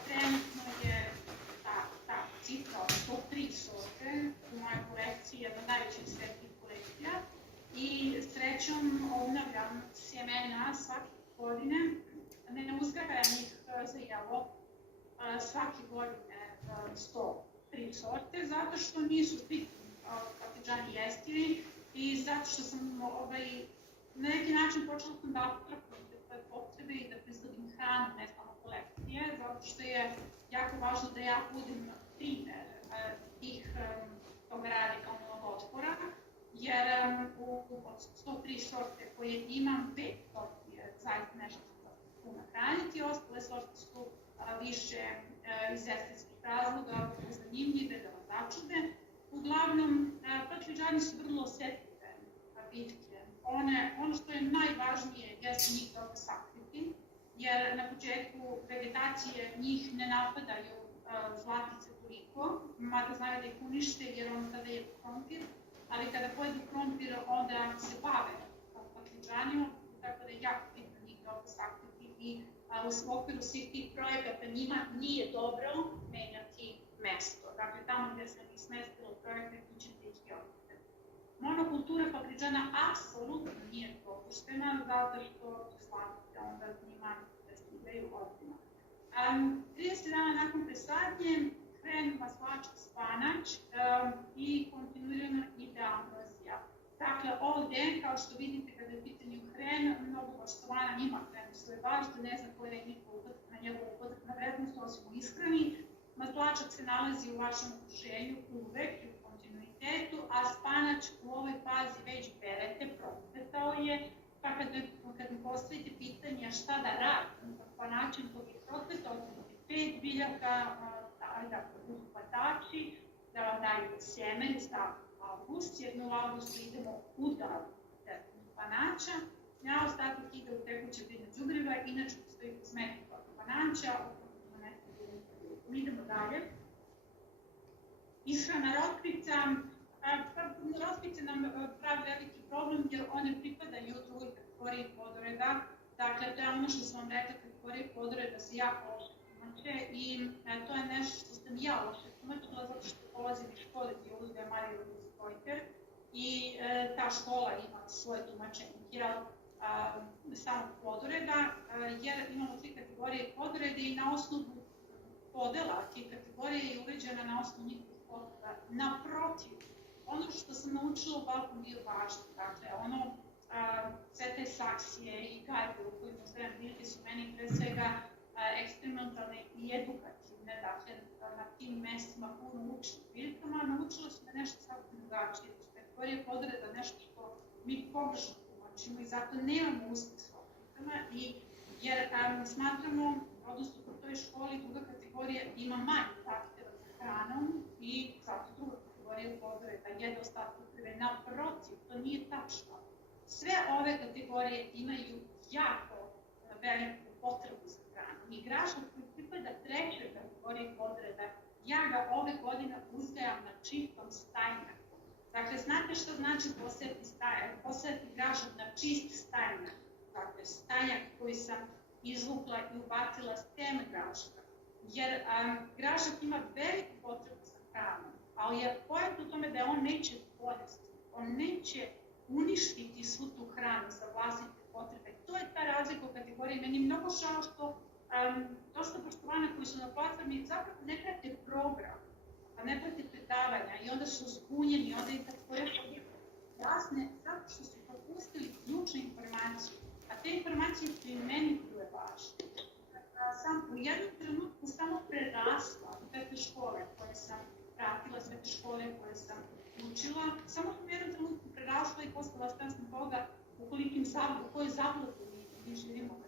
trenutno je ta cifra od 103 sorte u mojoj kolekciji, jedna od najvećih svetskih kolekcija, i srećom obnavljam sjemena svake godine, ne uzgajam ih za jelo svake godine 103 sorte, zato što nisu svi papriđani jestivi i zato što sam na neki način počela sam da atrapujem te potrebe i da proizvodim hranu, ne samo kolekcije, zato što je jako važno da ja budem primer tog radikalnog otpora, jer od 103 sorte koje imam, 5 sorti je zaista nešto što ću nahraniti, ostale sorte su više iz estetskih razloga, zanimljive, da vas začude. Uglavnom, papriđani su vrlo osjetljive biljke. Ono što je najvažnije jeste njih dobro sakriti, jer na početku vegetacije njih ne napadaju zlatice toliko, mada znaju da ih unište jer on tada je krompir, ali kada pojedu krompir onda se bave papriđanima, tako da je jako bitno njih dobro sakriti i u okviru svih tih projekata njima nije dobro menjati mesto. Dakle, tamo gde se ih smestilo projekte, tu ćete ih i odmah. Monokultura papriđana apsolutno nije dopuštena, zato što će slaviti onda njima da stigaju ozbiljno. 30 dana nakon presadnje, hren, maslačak, spanač i kontinuirano ide ambrozija. Dakle, ovde, kao što vidite kada je u pitanju hren, mnogo poštovana ima hren u svojoj bašti, ne znam koja je njegova upotrebna vrednost, osim u ishrani. Maslačak se nalazi u vašem okruženju uvek i u kontinuitetu, a spanač u ovoj fazi već berete, procvetao je, pa kad mi postavite pitanje šta da radim sa spanačem koji je procvetao, imate 5 biljaka, da uhvatači, da vam daju sjeme, avgust, jer mi u avgustu idemo u davu Banaća, ja ostatak ide u tekuće biljne đubriva, inače postoji kozmetika od Banaća, idemo dalje. Ishrana rotkvica. Rotkvice nam pravi veliki problem jer one pripadaju drugoj kategoriji plodoreda. Dakle, to je ono što sam vam rekla, kategorije plodoreda se jako loše tumače i to je nešto što sam ja loše tumačila zato što polazim iz škole gdje uzgaja Marija Rudis-Kojker i ta škola ima svoje tumačenje samog plodoreda, jer imamo 3 kategorije plodoreda i na osnovu podela tih kategorija je uređena na osnovu njihovih potreba. Naprotiv, ono što sam naučila u Balkan biobašti, dakle, sve te saksije i gajbe u kojima zbram biljke su meni pre svega eksperimentalne i edukativne, dakle, na tim mestima puno učim biljkama, naučila su me nešto sasvim drugačije, kategorije plodoreda nešto što mi pogrešno tumačimo i zato nemamo uspeh s biljkama, jer smatramo, odnosno u toj školi druga kategorija ima manje zahtjeva za hranom i zato druga kategorija plodoreda jede ostatak utrebe. Naprotiv, to nije tačno. Sve ove kategorije imaju jako veliku potrebu za hranom i grašak koji pripada 3. kategoriji plodoreda, ja ga ove godine uzgajam na čistom stajnjaku. Dakle, znate što znači posejati grašak na čist stajnjak? Dakle, stajnjak koji sam izvukla i ubacila stem graška. Jer grašak ima veliku potrebu za hranom, ali je pojet u tome da on neće pojesti, on neće uništiti svu tu hranu za vlastite potrebe. To je ta razlika u kategoriji. Meni je mnogo žao što dosta poštovana koji su na platformi zapravo ne prate program, ne prate predavanja i onda su zbunjeni, onda je kategorija jasne zato što su propustili ključne informacije. A te informacije su i meni bile važne. Sam u jednom trenutku samo prerasla sve te škole koje sam pratila, sve te škole koje sam učila, samo u jednom trenutku prerasla i postala svesna toga u kojoj zabludu mi živimo.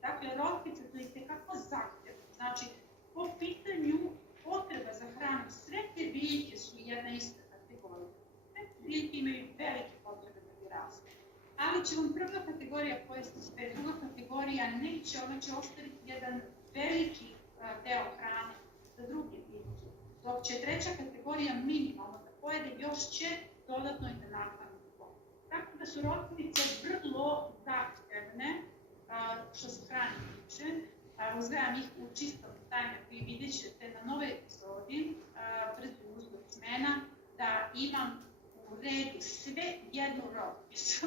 Dakle, rotkvice to je tekako zahtjevno. Znači, po pitanju potreba za hranu, sve te biljke su jedna ista kategorija. Sve te biljke imaju velike potrebe da bi rasle. Ali će vam prva kategorija pojesti sve, druga kategorija neće, ona će ostaviti jedan veliki deo hrane za druge biljke. Dok će 3. kategorija minimalno da pojede, još će dodatno i da nahrani to. Tako da su rotkvice vrlo zahtevne što se hrane tiče. Uzgajam ih u čistom stajnjaku i vidjet ćete na nove epizodi brzi uzgoj smena da imam u redu sve jednu rotkvicu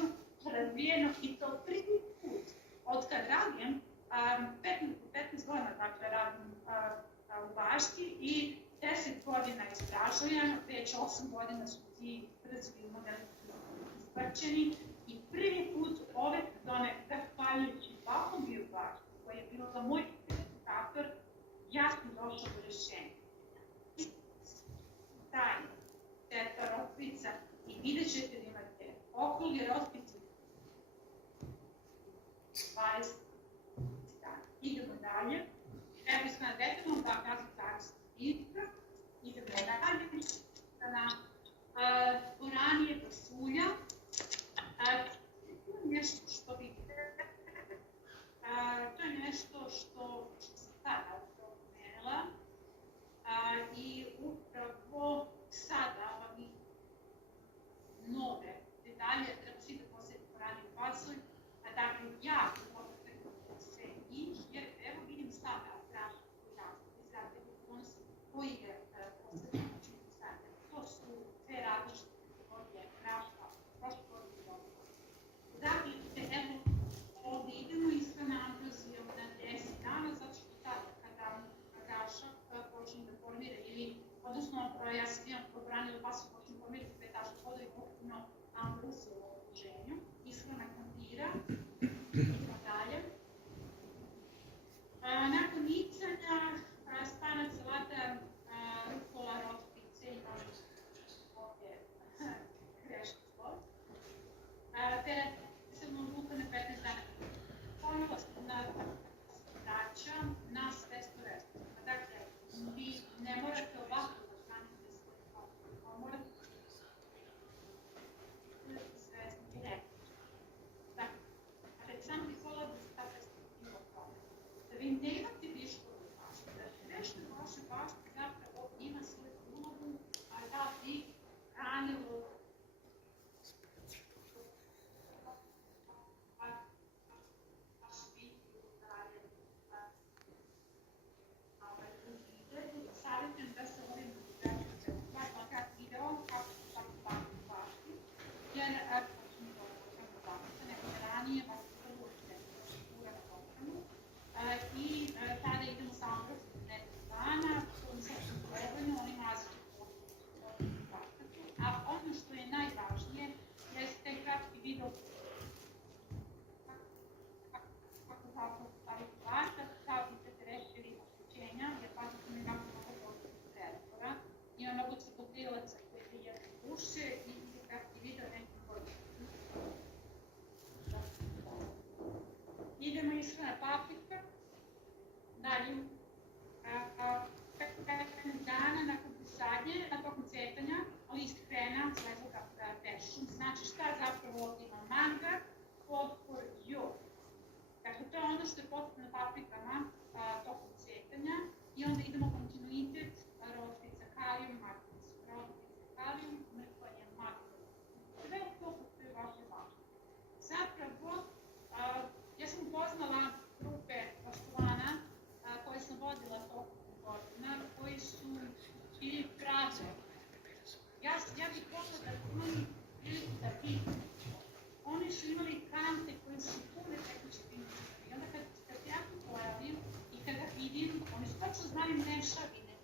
razvijeno i to prvi put od kad radim 15 godina, dakle radim u bašti i 10 godina istražujem, već 8 godina su ti brzi modeli isprčeni i prvi put ove sezone, zahvaljujući Balkan biobašti, koja je bila moj edukator, ja sam došla do rješenja. Stajno, teta rotkvica i vidjet ćete da imate okrugli rotkvice 20 dana. Idemo dalje. Evo smo na detaljnom da kažem taksa itka. Idemo dalje. Na uranije pasulja. To je nešto što vidite. To je nešto što sam sada pomenula. I upravo sada vam nove detalje treba svi da posjetite uranije pasulj. Dakle, ja da se njih, jer evo vidim sada grašak koji rastu iz razreda koji je posebno učinu sada. To su dve različite kategorije graška, prošle godine dobro. Dakle, evo ovdje idemo i sa ambrozijom na 10 dana, zato što tada kada grašak počne da formira ili, odnosno ja sam imam probranila pasu počne formirati petašne vodovi ukupno ambroziju u okruženju, ishrana krompira. Idemo dalje. Nakon nicanja, spanac, salata, rukola, rotkvice i možete ovdje grešno spod. Teretno luka na 15 dana. Ponovno na vraća na svesto restorana. Dakle, vi ne morate ovako da hranite svoje potrebe. Morate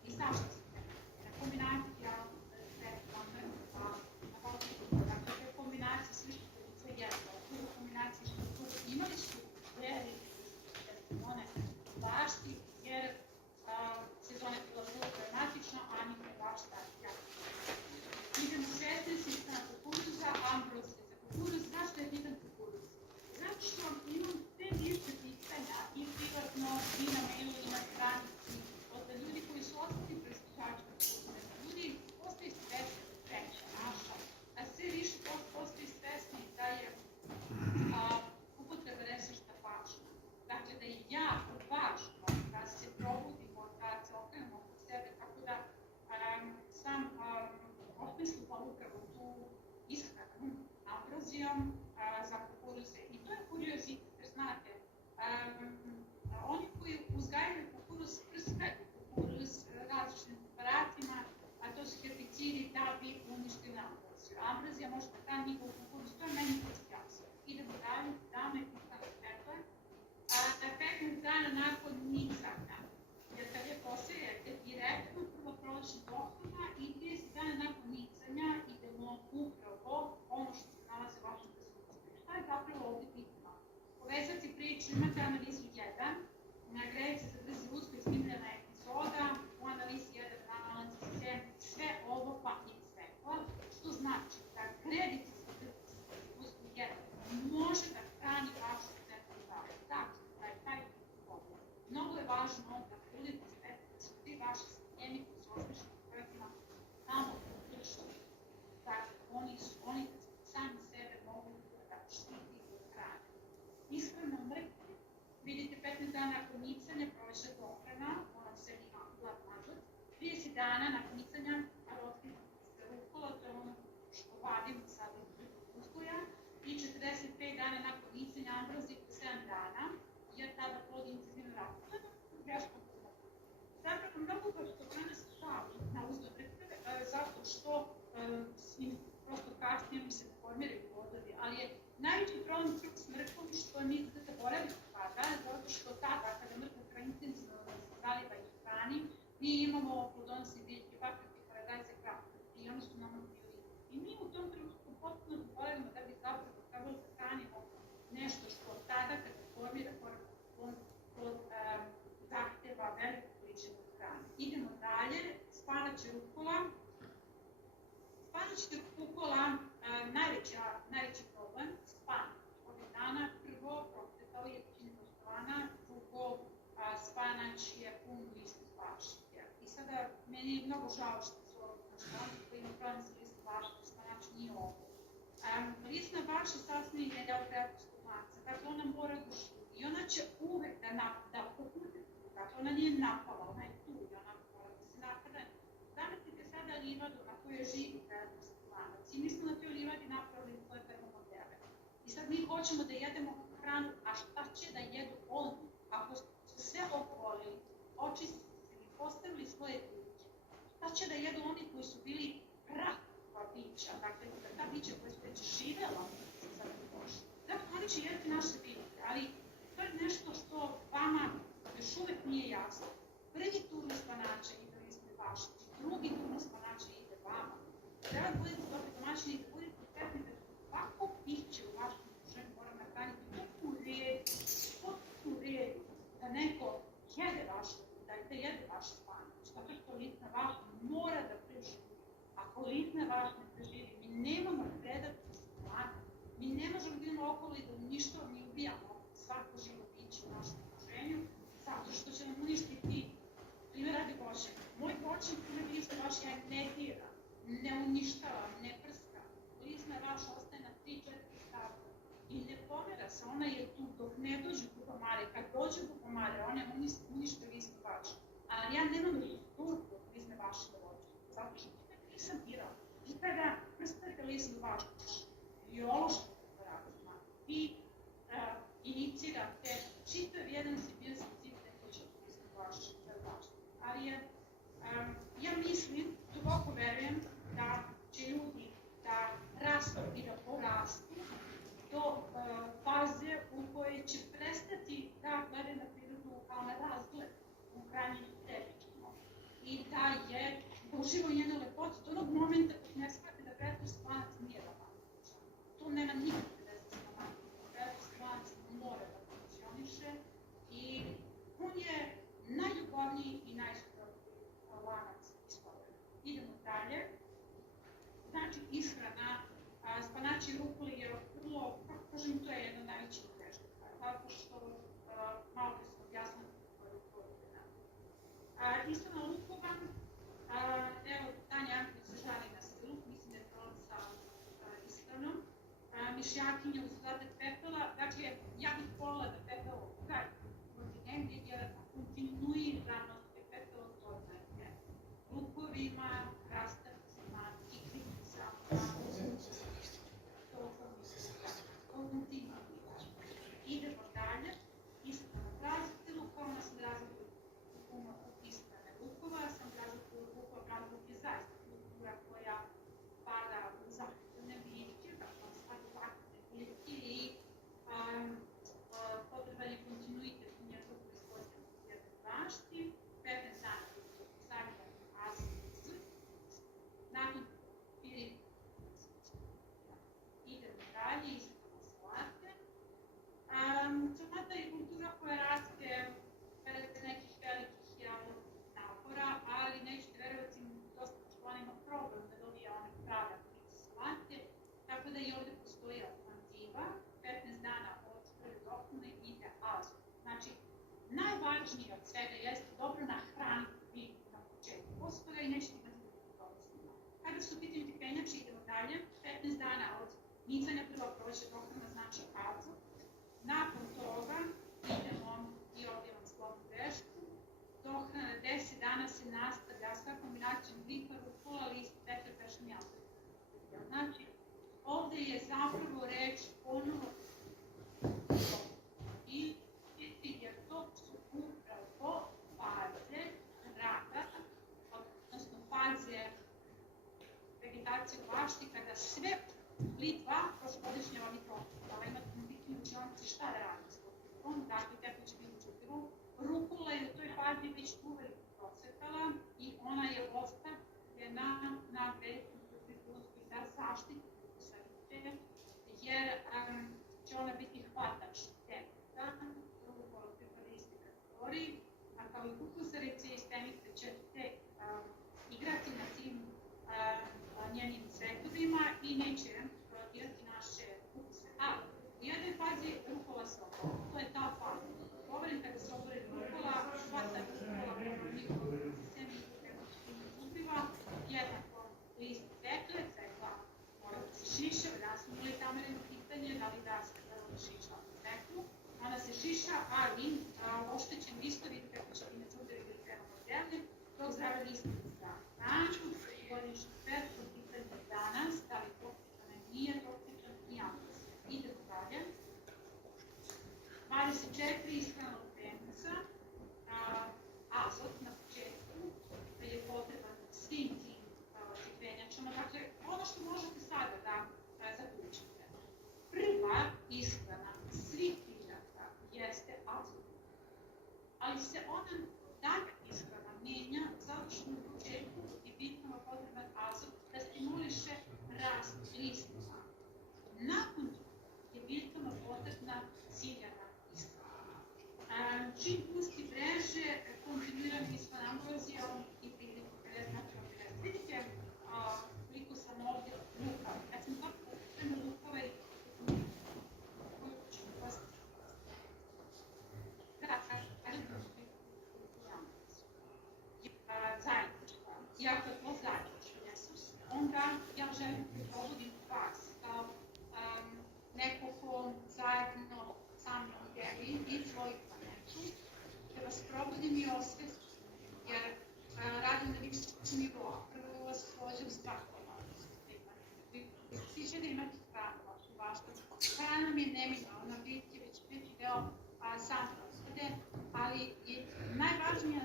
I zašto se kombinacija seksualne dakle, te kombinacije svi što se jedno, druga kombinacija što imali su veri sezone bašti, jer sezona je bila vrlo problematična, a njih je baš tako. Idemo 16 strana kukuruza, ambrozija za kukuruz. Zašto je bitan kukuruz? Zato što imam sve više pitanja i privatno, i na mailu, i na stranici od ljudi koji su ostali proizvođači kukuruza. Ljudi postaju svesni treća naša, a sve više postaju svesni da je upotreba resursa važna. Dakle, da je jako važno da se probudimo, da se okrenemo oko sebe, tako da sam osmislila upravo tu ishranu ambrozijom za kukuruze. I to je kuriozitet, jer znate, oni koji uzgajaju kukuruz prskaju kukuruz različitim preparatima, a to su herbicidi da bi uništili ambroziju. Ambrozija može da hrani njihov kukuruz, to je meni prosto jasno. Idemo dalje, dame i kako je. 15 dana nakon nicanja, jer kad je posejete direktno prvo prolećnih dohoda i 30 dana nakon nicanja idemo upravo ono što se nalazi u vašem prisutstvu. Šta je zapravo ovdje bitno? Povezati priču, imate analizu 1, na gredice za brzi uzgoj izmiljena epizoda, u analizi 1 nalazi se sve ovo pa i svetla, što znači da gredice za brzi uzgoj 1 može da hrani vašu svetlu zavu. Dakle, da je taj problem. Mnogo je važno da budete svesni da su ti vaši sistemi koji su osmišljeni u projektima tamo uključeni. Dakle, oni sami sebe mogu da štiti od hrane. Ishrana mrkve, vidite 15 dana nakon nicanja, prolećna dohrana, ona se ima glad nazad, 30 dana nakon nicanja, rotkina se rukola, to je ono što vadimo sad iz uzgoja, i 45 dana nakon nicanja ambrozije po 7 dana, jer tada plod intenzivno raste. To je greško poznat. Zapravo, mnogo što danas šali na uzgoj mrkve, zato što prosto kasnije mi se formiraju plodovi, ali je najveći problem s mrkvom što niti da zaboravite tada, zato što tada, kada mrkva intenzivno zaliva i hrani, mi imamo plodonosne biljke, paprike, paradajze, krapovi i oni su nama prioritet. I mi u tom trenutku potpuno zaboravimo da bi zapravo trebalo da hranimo nešto što tada, kada formira plod zahteva veliku količinu hrane. Idemo dalje, spanaća rukola. Spanaća rukola, najveći problem, spanać. Ovih dana prvo prokretao je većina poštovana, drugo spanać je pun listu baštija. I sada meni je mnogo žao što su ovih poštovani koji ima problem sa listom baštija, spanać nije ovo. Listna bašta sastavljena je deo pretpostavnog maca, dakle ona mora da šuti i ona će uvek da pokuti, dakle ona nije napala, ona je tu i ona mora da se napada. Zamislite sada livadu na kojoj živi pretpostavnog manac i mi smo na toj livadi napravili svoje termomodele. I sad mi hoćemo da jedemo hranu, a šta će da jedu oni ako su sve okolili, očistili se i postavili svoje biće? Šta će da jedu oni koji su bili prakva bića, dakle ta bića koja su već živela su sad došli. Dakle, oni će jedati naše biljke, ali to je nešto što vama još uvek nije jasno. Prvi turno spanača ide u istoj bašti, drugi turno spanača ide vama. Treba da budete dobri domaćini i da budete svesni da svako biće u vašem druženju mora nahraniti u redu, da neko jede vaš spanač, zato što listna vaš mora da preživi. Ako listna vaš ne preživi, mi nemamo predati spanač, mi ne možemo da idemo okolo i da uništavamo i ubijamo svako živo biće u našem druženju, zato što će nam uništiti, primjer radi voćnjak. Moj voćnjak, primjer listna vaš, ja ne dira, ne uništava, ne prska. Listna vaš ostaje na 3-4 stavke i ne pomera se, ona je tu dok ne dođu bubamare. Kad dođu bubamare, one unište listnu vaš. Ali ja nemam resursu dok listne vaše da dođu. Zato što nisam dirala. I kada prstate listnu vaš, biološki preparatima, vi inicirate čitav jedan simbionski sistem koji će listnu vaš da vaš. Ali ja mislim, duboko verujem da će ljudi da rastu i da porastu do faze u kojoj će prestati da gledaju na prirodu kao na razgled u hranjenju sebično i uživa u njenoj lepoti do onog momenta dok ne shvate da Petrus lanac nije romantičan. To nema nikakve veze sa romantikom. Petrus lanac mora da funkcioniše i on je najljubavniji i najskromniji lanac istorije. Idemo dalje. Znači, ishrana, spanači i rukoli je vrlo, kako kažem, to je jedna od najvećih grešaka, tako što malo pre sam objasnila kako je rukoli. Ishrana lukova, evo, Tanja Janković se žali na luk, mislim da je problem sa ishranom. Mišjakinja u zadatak pepela, dakle, ja bih volila da pepel ugađa kontinent, jer kontinuirano je pepel to najbolje. Lukovima, krastavcima, ikricama, kontinuirano. Idemo dalje, ishrana prazite luka, ona sam razlikuju ishrane lukova, sam razlikuju lukova, razlik je zaista kultura koja pada u zahtjevne biljke, dakle, sad u zahtjevne biljke i potreban je kontinuitet u njegovu proizvodnju u jednoj bašti, 15 dana stavljamo azimicu, nakon idemo dalje, ishrana salate. Salata je kultura koja raste bez nekih velikih napora, ali nećete verovati, dosta poštovana ima problem da dobija one prave aplice salate, tako da i ovde postoji alternativa, 15 dana od prve dopune ide azot. Znači, najvažnije od svega jeste dobro nahraniti biljku na početku postoja i nećete imati drugih problema. Kada su u pitanju tipenjače, idemo dalje, 15 dana od nicanja prva prođe dohrana, znači azot. Nakon toga idemo i ovdje vam slobodnu grešku. Dohrana 10 dana se nastavlja sa kombinacijom grika, rukula, list, pekar, pešan jabuka. Znači, ovde je zapravo reč ponovo i jer to su upravo faze rada, odnosno faze vegetacije u bašti, kada sve Litva, prošlogodišnja vam je prokuvala, imate biti učionici šta da radi s Litvom, dakle, tekući biločupiru. Rukula je u toj fazi već uveliko procvetala i ona je ostavljena na velikom pripunosti da zaštiti kukusarice, jer će ona biti hvatač temeta, rukula pripada iste kategoriji, a kao i kukusarice iz temite ćete igrati na tim njenim cvetovima i neće dirati naše kukuse. Ali, u jednoj fazi rukula se obori. To je ta faza. Govorim kada se obori rukula, hvata rukula prema njihovom sistemi uziva, jednako list pekle, cvetla mora da se šiša, da smo imali tamo jedno pitanje, da li da se šiša cvetlu. Ona se šiša, ali oštećen listovi, kako će biti cuderi ili kremamo zemlje, dok zdrave listovi zdrave. Znači, godišnji pet, pitanje danas, da li toksičan nije toksičan, nijako se. Idemo dalje. 24 ishrana lutenica, azot na početku je potreban svim tim tikvenjačama. Dakle, ono što možete sada da zaključite. Prva ishrana svih biljaka jeste azot, ali se ona dalje ishrana menja zato što na početku je biljkama potreban azot da stimuliše rast listova. Nakon toga je biljkama potrebna ciljana ishrana. Čim pusti breže, kontinuirano isfanambrozijom i priliku 50 napravno 50. Vidite koliko sam ovdje luka. Kad sam dobro potrebno lukova i zajednička. I ako je to zajednički resurs, onda ja želim da probudim vas kao neko ko zajedno sa mnom deli i svoju planetu, da vas probudim i osvestim, jer radim na visokom nivou. Prvo vas složim s prakoma. Svi će da imate pravo u vašem. Hrana mi je neminovna, biti već neki deo sam prosvede, ali je najvažnija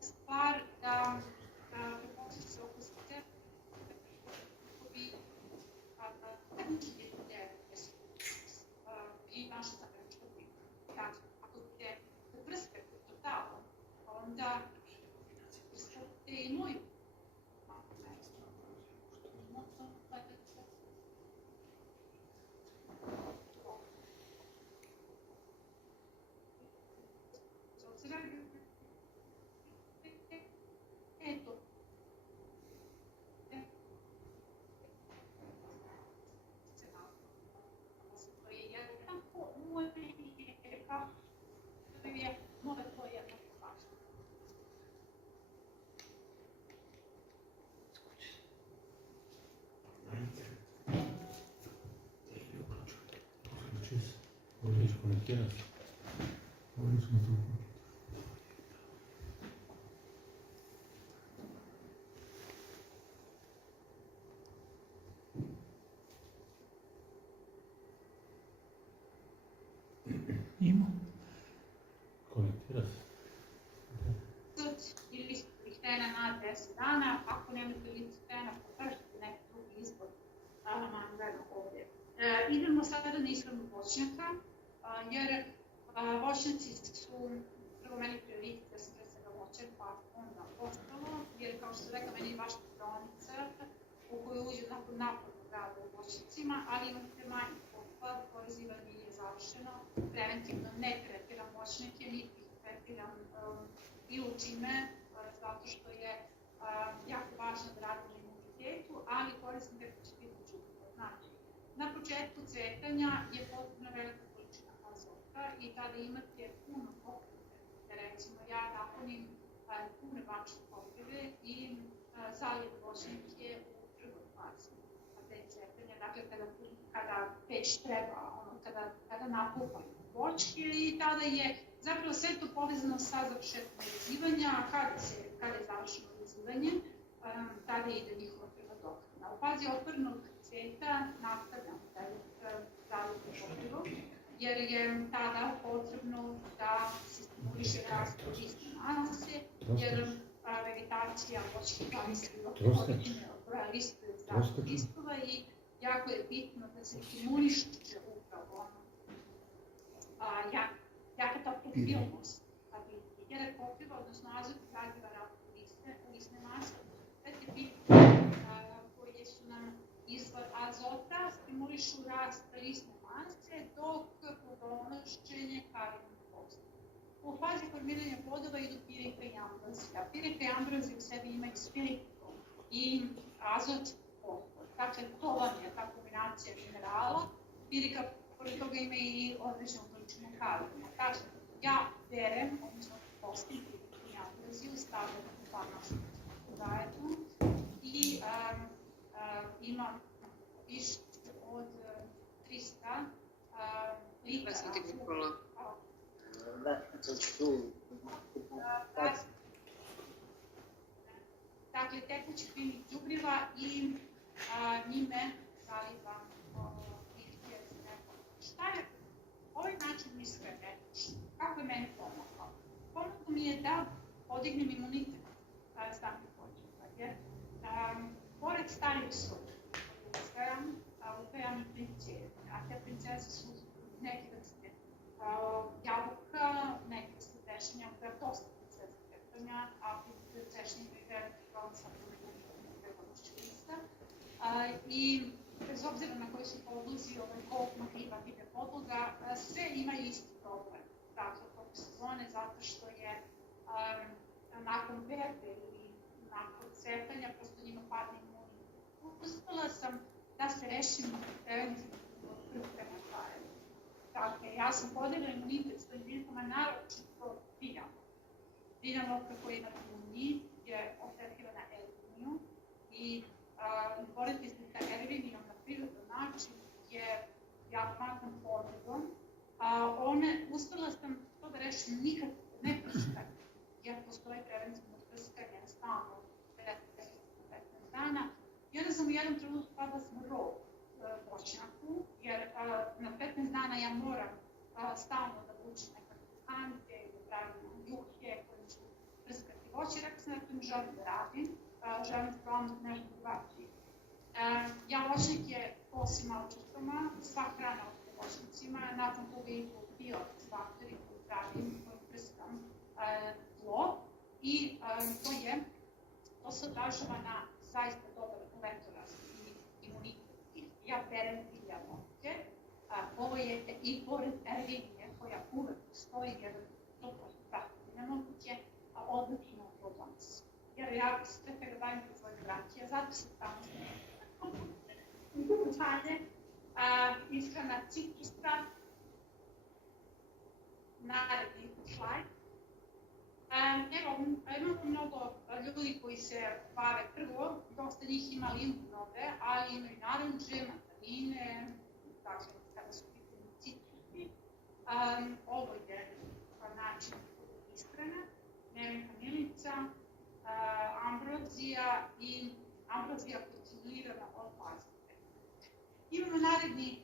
stvar da prepoznate se oko sebe kako bi i vaša zaprečka prika. Ako ste uprskate totalno, onda uprskate i moju. Konektiras. Ovdje smo tu. Ima. Konektira se. Ili stena na 10 dana, ako nemate lice stena, potražite neki drugi izbor mangrana ovdje. Idemo sada na ishranu voćnjaka, jer voćnjaci su prvo meni prioritet da se pre svega voćar, pa onda ostalo, jer kao što sam rekla, meni je vaša pronica u koju uđe nakon napornog rada u voćnjacima, ali imate manji posla, povezivanje je završeno, preventivno ne tretiram voćnjake, niti ih tretiram bilo čime, zato što je jako važno da radimo na imunitetu, ali koristim tekući čupa. Znači, na početku cvetanja je potrebna velika količina azota i tada imate puno pokrete. Recimo, ja napunim pune bačne pokrete i zalijem voćnjake u prvoj fazi cvetanja, dakle kada već treba, kada napuham voćke i tada je zapravo sve to povezano sa završetkom vezivanja, kada je završeno vezivanje, tada ide njihova prva dohrana. U fazi otvorenog cveta nastavljam dalje pokrivo, jer je tada potrebno da se stimuliše rast lisne mase, jer vegetacija voćnih listova listuje zdravih listova i jako je bitno da se stimuliše upravo jaka ta profilnost, jer pokriva, odnosno azot izaziva rast lisne mase, sve te bitke koje su nam izvor azota stimulišu rast lisne mase dok plodonošenje karijernog posta. U fazi formiranja plodova idu pirika i ambrozija. Pirika i ambrozija u sebi imaju spiriton i azot fosfor. Dakle, to vam je ta kombinacija minerala. Pirika pored toga ima i određenu količinu kalijuma. Dakle, ja berem, odnosno postim piriku i ambroziju, stavljam u panašu zajedno i imam više od 300 litara. Dakle, tekući primjer đubriva i njime zalivam biljke za neko. Šta je ovaj način ishrane? Kako je meni pomogao? Pomogao mi je da podignem imunitet samih voćnjaka, jer pored starijeg soja uzgajam i princeze, a te princeze su neke vrste jabuka, neke vrste tešnja, uzgajam dosta princeze tešnja, a tešnja je veliki problem sa prekonošću lista. I bez obzira na koji su podlozi, koliko magliva ide podloga, sve ima isti problem. Dakle, tokom sezone, zato što je nakon berbe ili nakon cvetanja, prosto njima padne imunitet. Uspela sam da se rešim preventivno od prema tvarenja. Dakle, ja sam podigla imunitet s tojim biljkama, naročito biljama. Biljama okra koja ima tunji je oferirana erviniju i boriti se sa ervinijom na prirodan način je jako matnom podlegom. Uspela sam to da rešim nikad ne prskanje, jer postoji preventivno prskanje stalno 15 dana. I onda sam u jednom trenutku padla sam rog voćnjaku, jer na 15 dana ja moram stalno da vučem nekakve kante i da pravim juhe koje ću prskati voće. Rekla sam da to ne želim da radim, želim da probam nešto drugačije. Ja voćnjake kosim malčestama, sva hrana od voćnicima, nakon toga idu biofaktori koji pravim, koji prskam tlo i to se odražava na zaista dobar lektoraz i imunitet. Ja berem bilja voće, ovo je i pored ervinije koja uvek postoji, jer to prosto prati nemoguće, odlično plodonos. Jer ja sve tega bavim kod svoje braće, zato se tamo dalje, ishrana citrusa, naredni slajd. Evo, imamo mnogo ljudi koji se bave prvo, dosta njih ima limfnode, ali imaju naranđe, mandarine, dakle, kada su pitanje citrusi. Ovo je način ishrane, Nevenka Milica, ambrozija kontinuirana od plastike. Imamo naredni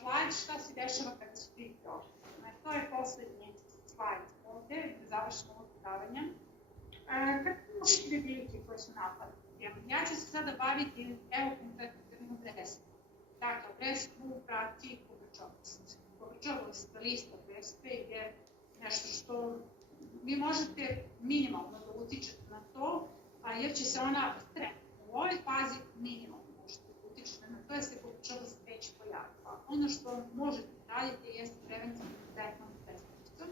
slajd šta se dešava kada su ti prošli. To je poslednji slajd ovde, da završimo ovo predavanje. Kako imamo sve biljke koje su napadne? Ja ću se sada baviti, evo konkretno krvnu bresku. Dakle, bresku prati kovrčavost. Kovrčavost lista brespe je nešto što vi možete minimalno da utičete na to, jer će se ona trenutno u ovoj fazi minimalno možete da utičete na to, jer se kovrčavost već pojavila. Ono što možete raditi jeste preventivno tretman preslicom.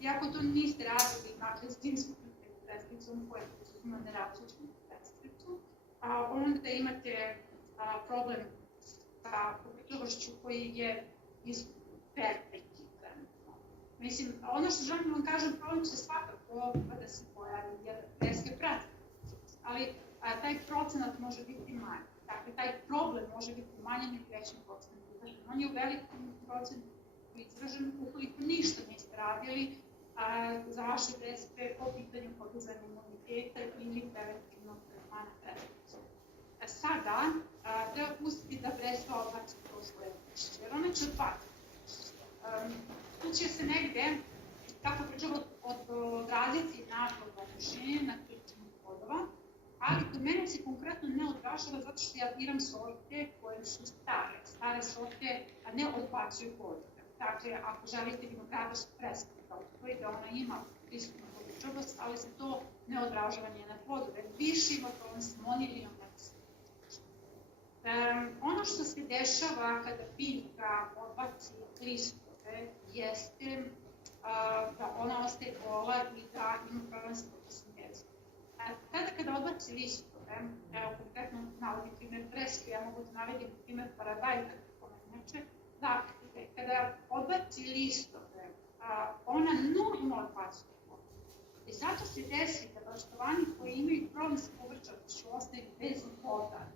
I ako to niste radili, dakle, zimsku preslicom koja uzima nerazličnu preslicu, onda imate problem sa kovrčavošću koji je veliki trenutno. Mislim, ono što želim da vam kažem, problem će svakako da se pojavi, jer breske prati, ali taj procenat može biti manji. Dakle, taj problem može biti manji nego većim procenat izražen. On je u velikom procentu izražen ukoliko ništa niste radili za vaše breske po pitanju podizanja imuniteta ili preventivnog tretmana preslicom. Sada treba pustiti da breska odbaci to svoje lišće, jer ona će odbaciti. Tu će se negde, kako pričamo, odraziti na površini, na ključnih podova, ali kod mene se konkretno ne odražava zato što ja biram sorte koje su stare. Stare sorte ne odbacuju podove. Dakle, ako želite vinogradarsku bresku, da ona ima prisutnu povrčavost, ali se to ne odražava njena podove. Više ima problem s monilijom. Ono što se dešava kada biljka odbaci listove jeste da ona ostaje gola i da ima problem s fotosintezom. Kada odbaci listove, evo konkretno navodim primer breske, ja mogu da navedim primer paradajka, dakle, kada odbaci listove, ona nužno odbacuje vodu. I zato se desi da baštovani koji imaju problem s povrčavošću ostaju bez voda,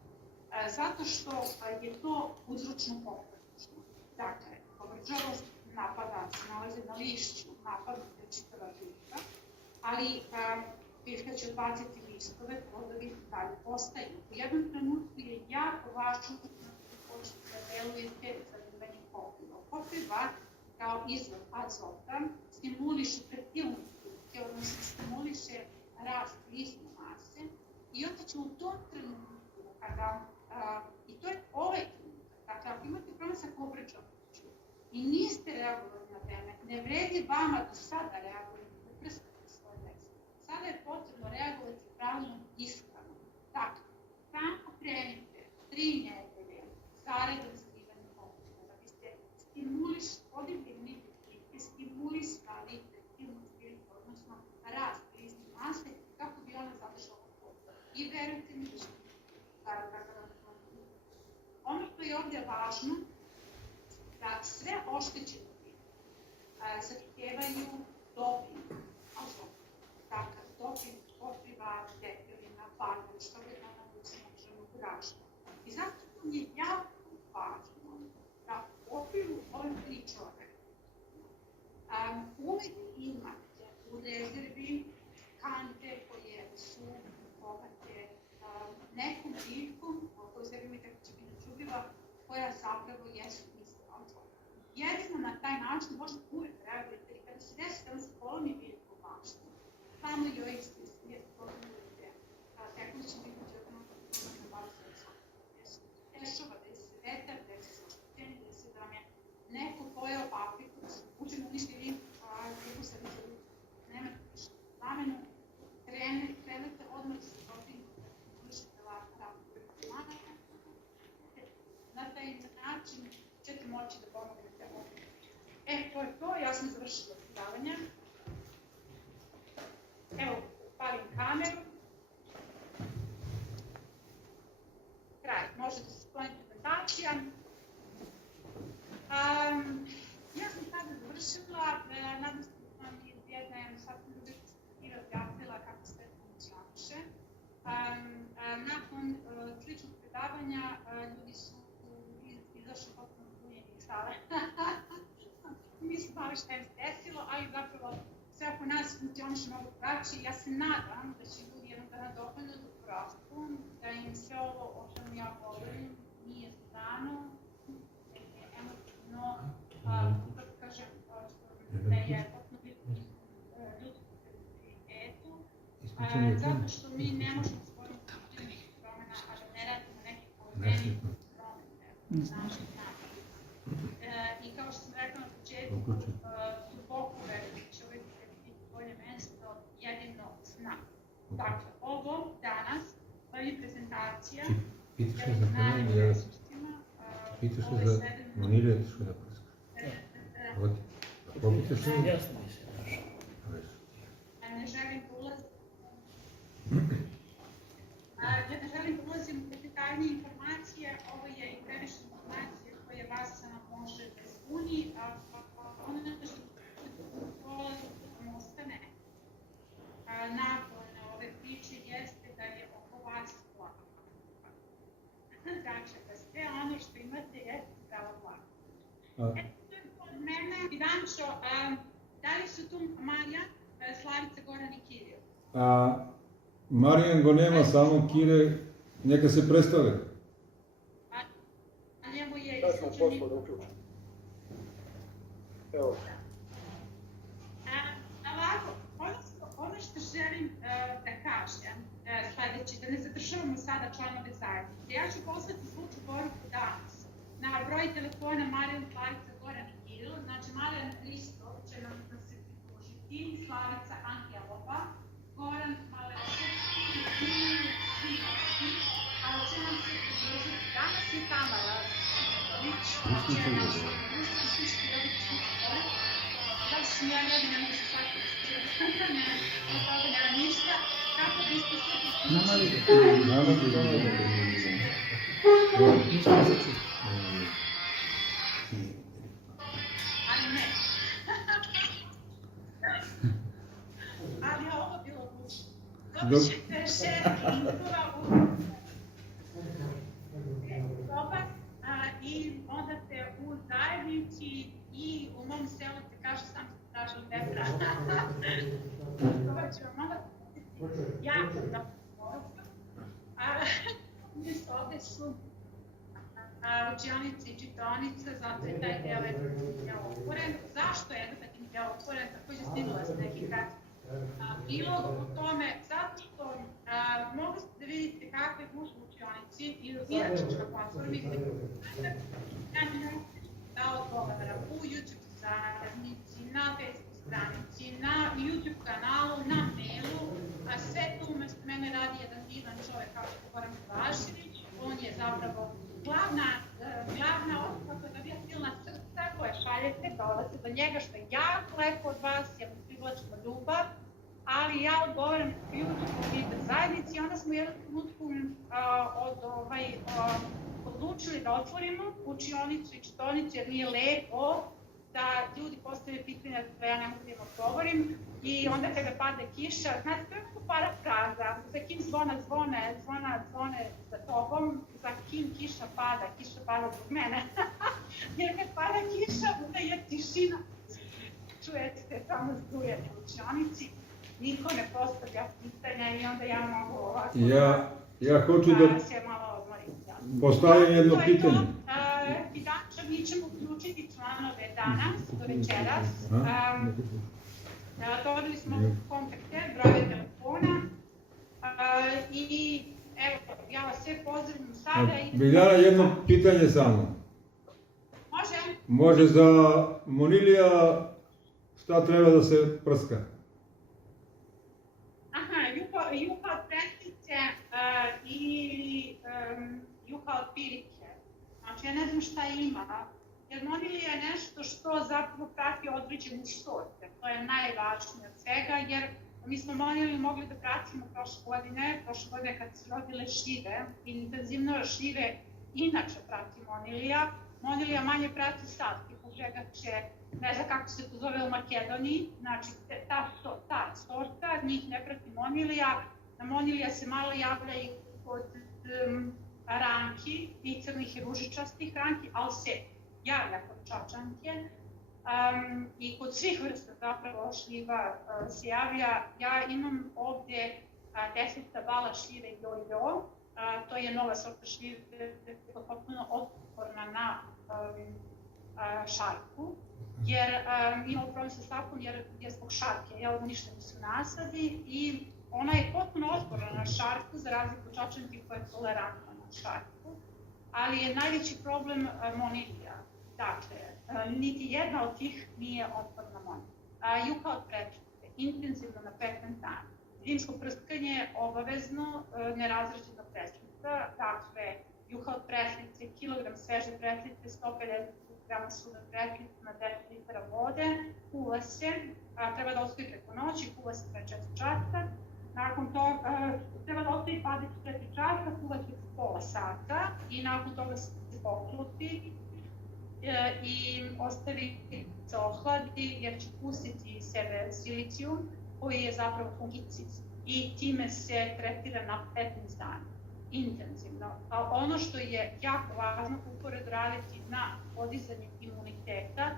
zato što je to uzročno površno. Dakle, povrčavost napada, se nalaze na lišću, napadnute čitava biljka, ali biljka će odbaciti listove, plodovi dalje postaju. U jednom trenutku je jako važno da počnete da delujete za dobivanje pokriva. Pokriva kao izvor azota stimuliše fertilnost biljke, odnosno stimuliše rast listne mase i onda će u tom trenutku, i to je ovaj trenutak, dakle, ako imate problem sa povrčavošću i niste reagovali na vreme, ne vredi vama do sada reagovati da prskate svoje breske. Sada je potrebno reagovati pravilnom ishranom. Dakle, samo krenite 3 nedelje zaredom za divanje pokriva, da biste podigli biljke, stimulisali fertilnost biljke, odnosno rast listne mase, kako bi ona zadržala pokriva. I verujte mi da ćete ono što je ovdje važno, da sve oštećene biljke zahtijevaju doping azota. Dakle, doping pokriva debelina, parno, što je na učinjenog grašta. I zato je jako važno da u okviru ove pričove uvijek imate u rezervi kante koje su bogate nekom biljkom, koju se vidite kako će biti čubiva, koja zapravo jesu iste azota. Jedino na taj način možete uvijek reagujete i kada se desi da se polomi biljku u maštu, samo joj istisnije podnujete tekućim biljkom na 20%. Dešava da se vetar, da se oštećeni, da vam je neko pojeo papriku, da se uđeno uništi vi, kako se vi zaučite. Nemate više zamenu, krenete odmah sa dopingom, na taj način ćete moći da pomognete ovdje. To je to, ja sam završila predavanje. Evo, palim kameru. Kraj, možete se skloniti prezentacija. Ja sam sada završila, nadam se da vam je jedna sasvim druga perspektiva objasnila kako sve funkcioniše. Nakon sličnog predavanja ljudi su izašli potpuno zbunjeni iz sale. Mi smo dobro što je desilo, ali zapravo sve oko nas funkcioniše mnogo drugačije. Ja se nadam da će ljudi jednog dana dovoljno da prostu, da im sve ovo o čemu ja govorim nije strano, da je emotivno, kako kažem, da je potpuno ljudskom senzibilitetu, zato što mi ne možemo stvoriti nekih promena, a da ne radimo neke koreni promene u našem narodu. I kao što sam rekla na početku, duboko verujem da će ovaj biti bolje mesto jedino zna. Dakle, ovo danas, je prezentacija, Pitaš ja me za znam hranu, ja resursima, pitaš ovo me je za svedeno. manilje, ti što da prskaš. Ovdje. Ako pitaš me, Jasno mi se naša. Ne želim da ulazim. Ja ne želim da ulazim u detaljnije informacije, ovo je i previše informacije koje vas može da zbuni, a ono što vam ostane nakon ove priče jeste da je oko vas plaka. Znači da sve ono što imate jeste prava plaka. To je od mene, Ivančo, da li su tu Marija, Slavica, Goran i Kiril? Marijan go nema, samo Kire, neka se predstave. A njemu je Ja sam isključen poslao da uključim. Evo. Ovako, ono što želim da kažem sledeće, da ne zadržavamo sada članove zajednice. Ja ću poslati zvučnu poruku danas na broj telefona Marijan, Slavica, Goran i Kiril. Znači, Marijan Hristo će nam se pridružiti, Slavica Angelova, Goran Malešević i Kiril Sivovski, ali će nam se pridružiti danas i Tamara Šimović, će nam se pridružiti zvučnu poruku. Da sam ja jedin, ne mogu se shvatiti, od toga nema ništa, kako biste se pridružili. Ali ne. Ali je ovo bilo bučno. Dobit ćete 6 linkova u dobar i onda ste u zajednici i u mom selu se kaže sam se tražim Petra. Dobar ću vam onda jako da poruku. Ovde su učionice i čitaonice, zato je taj deo edukativni otvoren. Zašto je edukativni deo otvoren? Takođe snimala sam neki kratki prilog o tome, zato što mogli ste da vidite kakve gužu učionici i inače na platformi da odgovara u YouTube zajednici, na Facebook stranici, na YouTube kanalu, na mailu, a sve to umesto mene radi jedan divan čovek kao što Goran Kovašević. On je zapravo glavna osoba fotografilna srca koje šaljete, dolaze do njega, što je jako lepo od vas, jer mu privlačimo ljubav, ali ja odgovaram na YouTube zajednici i onda smo u jednom trenutku odlučili da otvorimo učionicu i čitaonicu, jer nije lepo da ljudi postave pitanja da ja ne mogu da im odgovorim i onda kada pada kiša, znate, to je mnogo parafraza, za kim zvona zvone za tobom, za kim kiša pada zbog mene. Jer kad pada kiša, onda je tišina. Čujete samo zbrujanje u učionici, niko ne postavlja pitanja i onda ja mogu ovako Ja hoću da se malo odmorim. postavim jedno pitanje. I danas mi ćemo uključiti članove danas, do večeras. Dobili smo kontakte, brojeve telefona i evo, ja vas sve pozdravim sada. Biljana, jedno pitanje samo. Može? Može za monilija šta treba da se prska? Aha, juha od prestice ili juha od pirike. Znači, ja ne znam šta ima, jer monilija je nešto što zapravo prati određenu sorte. To je najvažnije od svega, jer mi smo moniliju mogli da pratimo prošle godine kad se rodile šljive, intenzivno šljive inače prati monilija. Monilija manje prati sad, tipu žegače, ne znam kako se to zove u Makedoniji, znači ta sorta, njih ne prati monilija. Monilija se malo javlja i kod ranki, i crnih i ružičastih ranki, ali se javlja kod čačanke. I kod svih vrsta zapravo šljiva se javlja. Ja imam ovdje 10 tabala šljive jojo. To je nova sorta šljive koja je potpuno otporna na šarku. Jer imamo problem sa šarkom jer zbog šarke uništeni su nasadi i ona je potpuno otporna na šarku za razliku od čačanke koja je tolerantna na šarku. Ali je najveći problem monilija. Dakle, niti jedna od tih nije otporna monilija. Juha od prečnice, intenzivno na 15 dana. Zimsko prskanje obavezno, nerazređena prečnica. Dakle, juha od prečnice, kilogram sveže prečnice, 150 grama suve prečnice na 10 litara vode, kuva se, treba da ostaje preko noći, kuva se 24 časa. Nakon toga treba da ostaje 24 časa, kuva se pola sata i nakon toga se pokluti i ostavi se ohladi jer će pustiti sebe silicijum koji je zapravo fungicid i time se tretira na 15 dana, intenzivno. A ono što je jako važno upored raditi na podizanju imuniteta,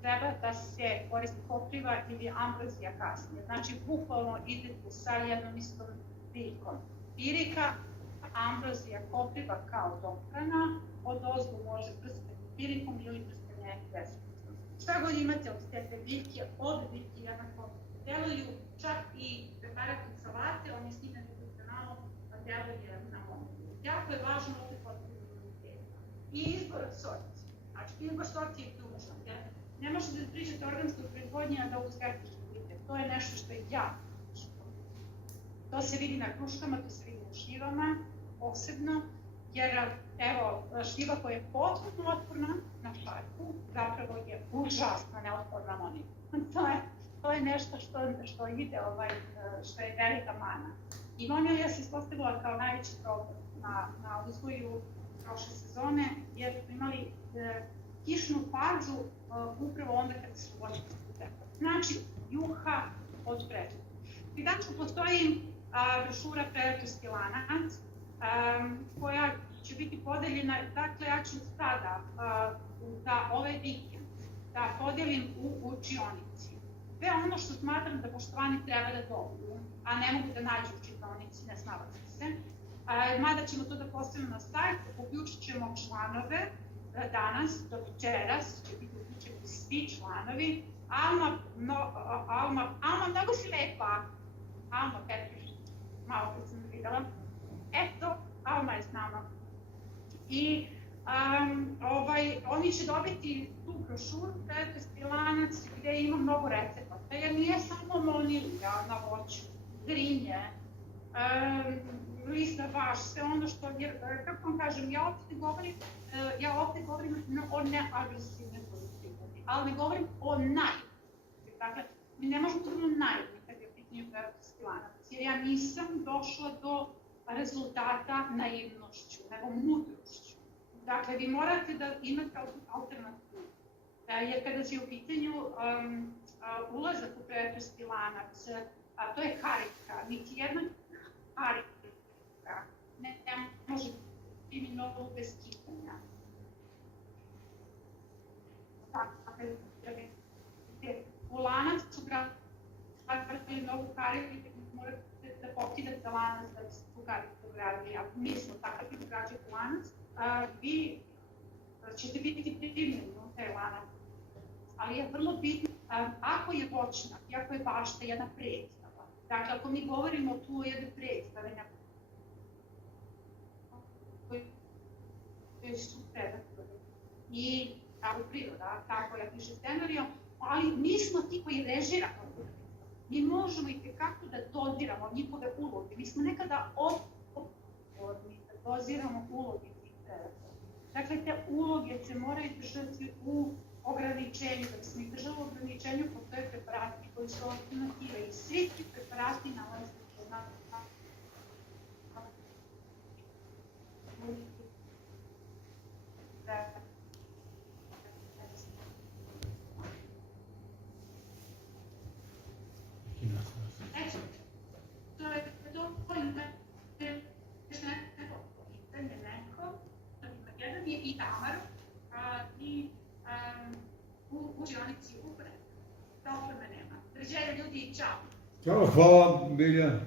treba da se koristi kopriva ili ambrozija kasnije. Znači, bukvalno idete sa jednom istom biljkom. Pirika, ambrozija, kopriva kao dohrana, od ozgu može prskati pirikom ili prskanje deseticom. Šta god imate od te biljke, od biljke jednako deluju, čak i preparatni salate, oni snimeni kanalom, deluje na moniliju. Jako je važno ovdje podizanje imuniteta. I izbor sorti. Znači, izbor sorti je ključno. Ne možete da pričate o organskoj proizvodnji, a da u skeptički budete. To je nešto što je jako ključno. To se vidi na kruškama, to se vidi na šljivama, posebno, jer evo, šljiva koja je potpuno otporna na šarku, zapravo je užasno neotporna monilija. To je nešto što ide, što je velika mana. I monilija se ispostavila kao najveći problem na uzgoju prošle sezone, jer smo imali kišnu fazu upravo onda kada su vođe tekle. Znači, juha od prečnice. Pri Dančku postoji brošura Predatorski lanac, koja će biti podeljena, dakle, ja ću sada za ovaj vikend da podelim u učionici. Sve ono što smatram da poštovani treba da dobiju, a ne mogu da nađu u čitaonici, ne snalaze se. Mada ćemo to da postavimo na sajt, uključit ćemo članove danas, do večeras će biti uključeni svi članovi. Alma, mnogo si lepa. Alma Petrić, malo kad sam videla. Eto, Alma je s nama. I oni će dobiti tu brošuru, Predatorski lanac, gde ima mnogo recepata, jer nije samo monilija na voću, grinje, lista vaš, sve ono što, jer, kako vam kažem, ja ovdje govorim o neagresivnoj poljoprivredi, ali ne govorim o naivnosti. Dakle, mi ne možemo da budemo naivni kad je u pitanju Predatorski lanac, jer ja nisam došla do rezultata naivnošću, nego mudrošću. Dakle, vi morate da imate alternativu. Jer kada je u pitanju ulazak u Predatorski lanac, to je karika, niti jedna karika ne može biti mnogo bez kitanja. Dakle, u lanac su gradili mnogo karika i morate da pokidate lanac da bi se tu kariku gradili. Ako mi smo takav da građate lanac, vi ćete biti primljeni u taj lanac. Ali je vrlo bitno, ako je voćnjak i ako je bašta jedna predstava, dakle, ako mi govorimo tu o jednoj predstavi, koji su predatori i tako priroda, tako ja piše scenario, ali mi smo ti koji režiramo. Mi možemo i tekako da doziramo njihove uloge. Mi smo nekada odgovorni da doziramo uloge tih predatora. Dakle, te uloge se moraju držati u ograničenju. Da bi smo ih držali u ograničenju, postoje preparati koji su alternative i svi ti preparati nalaze se na i Tamaru i učionici upre. Tople me nema. Doviđenja ljudi, čao. Ćao, hvala, Bilja.